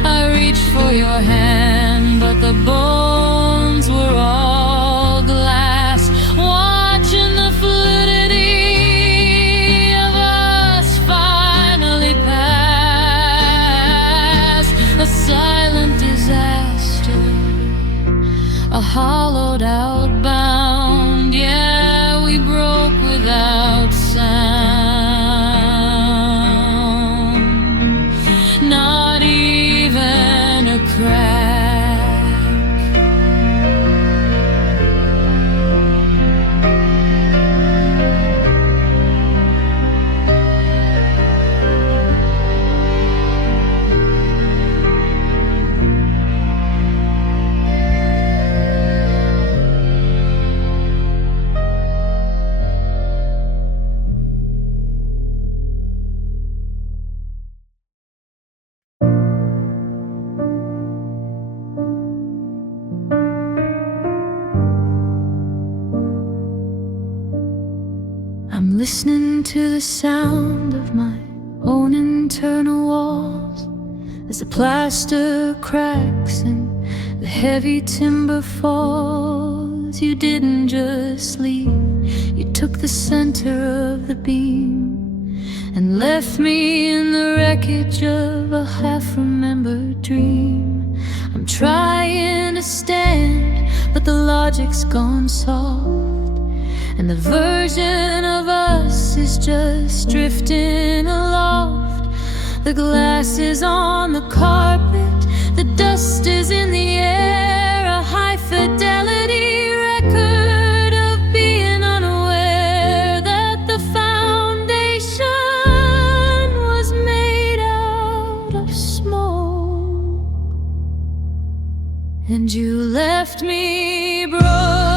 I reached for your hand, but the bones were all glass, watching the fluidity of us finally pass. A silent disaster, a hollowed out bound. Yeah, we broke without sound. Not even a crack. I'm listening to the sound of my own internal walls as the plaster cracks and the heavy timber falls. You didn't just leave, you took the center of the beam and left me in the wreckage of a half-remembered dream. I'm trying to stand, but the logic's gone soft, and the version of us is just drifting aloft. The glass is on the carpet, the dust is in the air, a high fidelity record of being unaware that the foundation was made out of smoke, and you left me broke.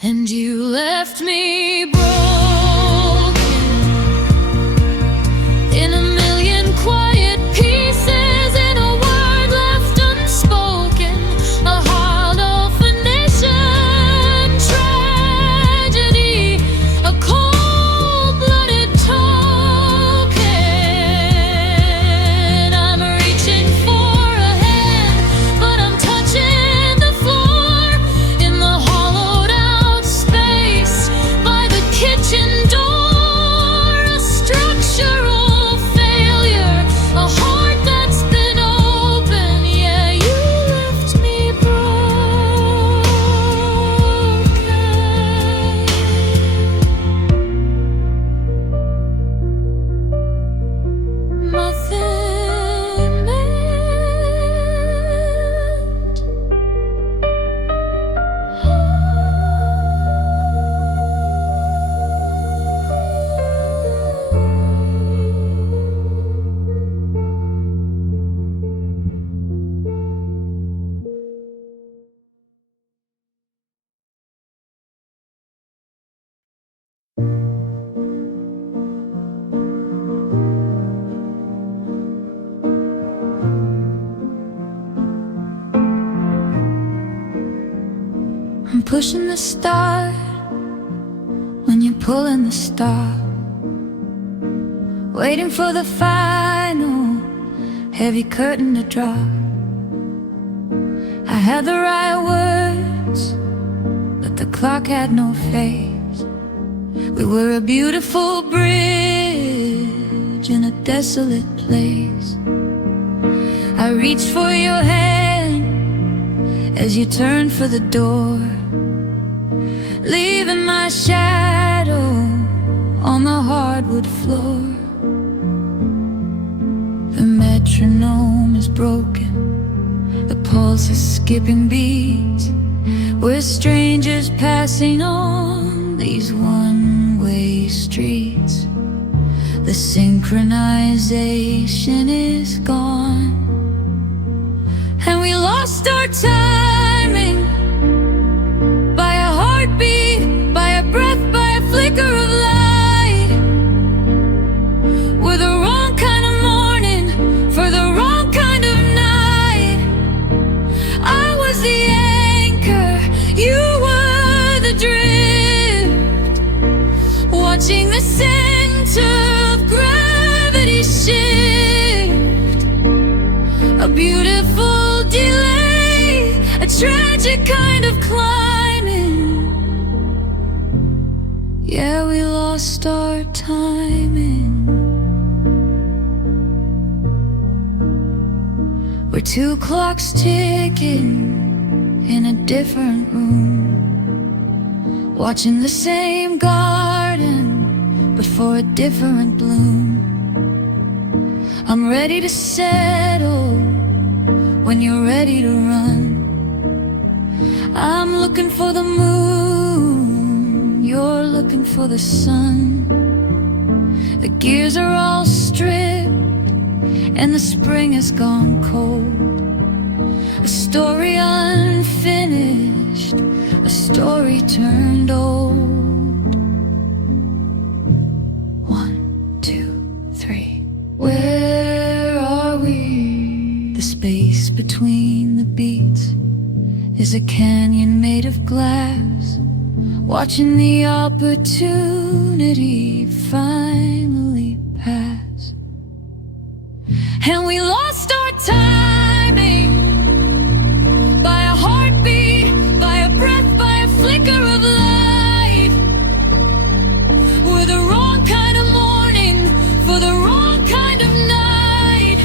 and you left me broken in a million quiet pieces, in a word left unspoken, a hollow nation tragedy, a cold-blooded token. I'm reaching for a hand, but I'm touching the floor in the hollowed out space by the kitchen door. A structural failure, a heart that's been open. Yeah, you left me broken. Nothing meant. I'm pushing the start when you're pulling the stop, waiting for the final heavy curtain to drop. I had the right words, but the clock had no face. We were a beautiful bridge in a desolate place. I reached for your hand as you turned for the door, leaving my shadow on the hardwood floor. The metronome is broken, the pulse is skipping beats. We're strangers passing on these one-way streets. The synchronization is gone, and we lost our timing by a heartbeat, by a breath, by a flicker of light. We're the wrong kind of morning for the wrong kind of night. I was the anchor, you were the drift, watching the center of gravity shift. A beautiful delay, a tragic kind of climbing. Yeah, we lost our timing. We're two clocks ticking in a different room, watching the same garden but for a different bloom. I'm ready to settle when you're ready to run. I'm looking for the moon, you're looking for the sun. The gears are all stripped and the spring has gone cold. A story unfinished, a story turned old. 1, 2, 3. Where are we? The space between the beats is a canyon made of glass, watching the opportunity finally pass. And we lost our timing by a heartbeat, by a breath, by a flicker of light. We're the wrong kind of morning for the wrong kind of night.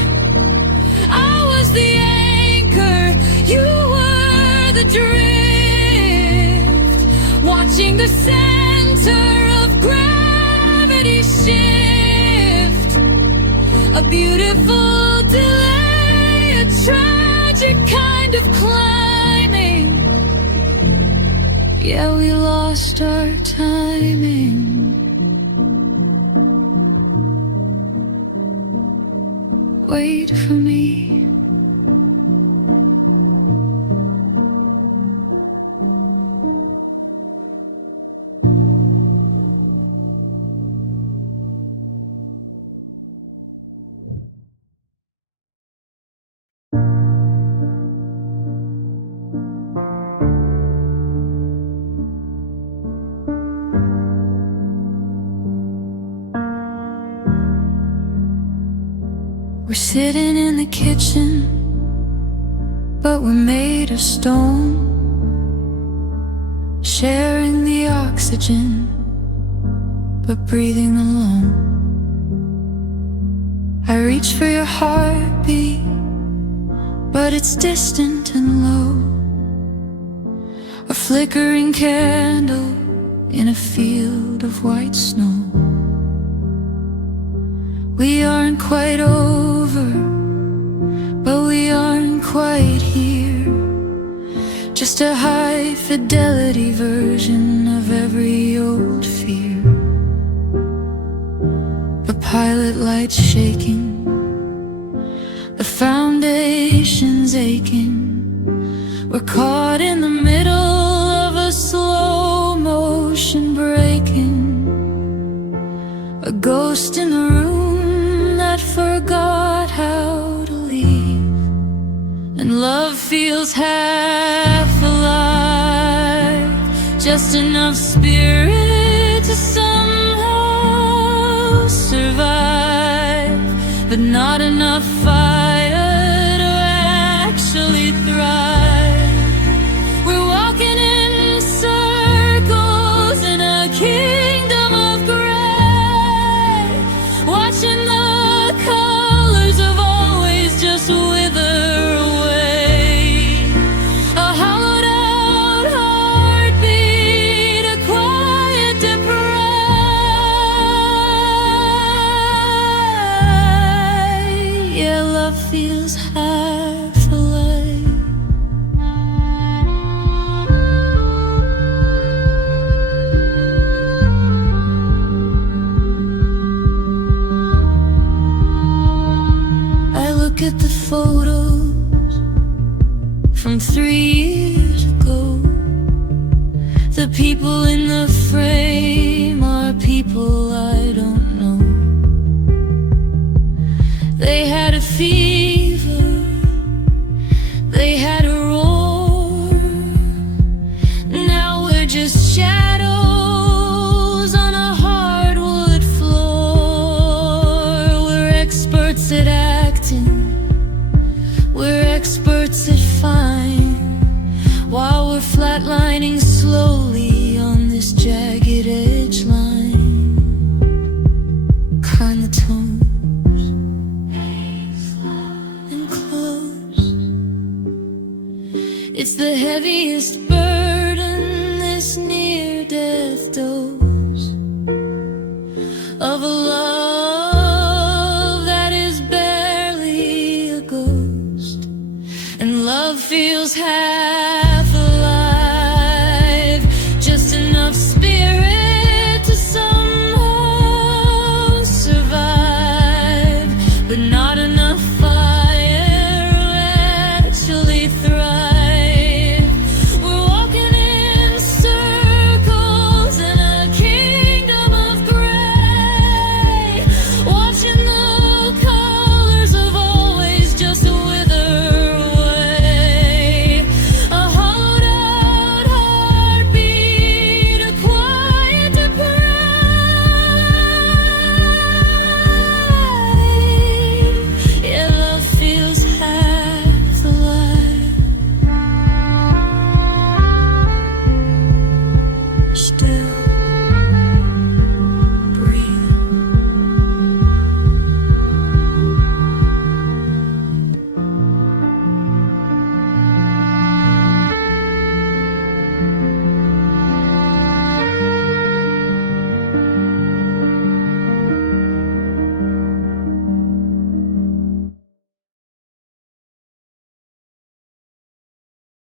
I was the anchor, you were the drift, watching the center of gravity shift. A beautiful delay, a tragic kind of climbing. Yeah, we lost our timing. Wait for me. We're sitting in the kitchen, but we're made of stone, sharing the oxygen, but breathing alone. I reach for your heartbeat, but it's distant and low, a flickering candle in a field of white snow. We aren't quite over, but we aren't quite here, just a high fidelity version of every old fear. The pilot light's shaking, the foundation's aching. We're caught in the middle of a slow motion breaking, a ghost in the room that forgot how to leave. And love feels half alive, just enough spirit to somehow survive, but not enough fire to actually thrive. We're walking in circles in a kingdom of gray, watching the colors of always just wither away. A hollowed out heartbeat, a quiet to pray. Yeah, love feels half alive. I look at the photos from 3 years ago. The people in the frame are people I don't know. They had a fever, they had a roar. Now we're just shadows on a hardwood floor. We're experts at acting, we're experts at fine, while we're flatlining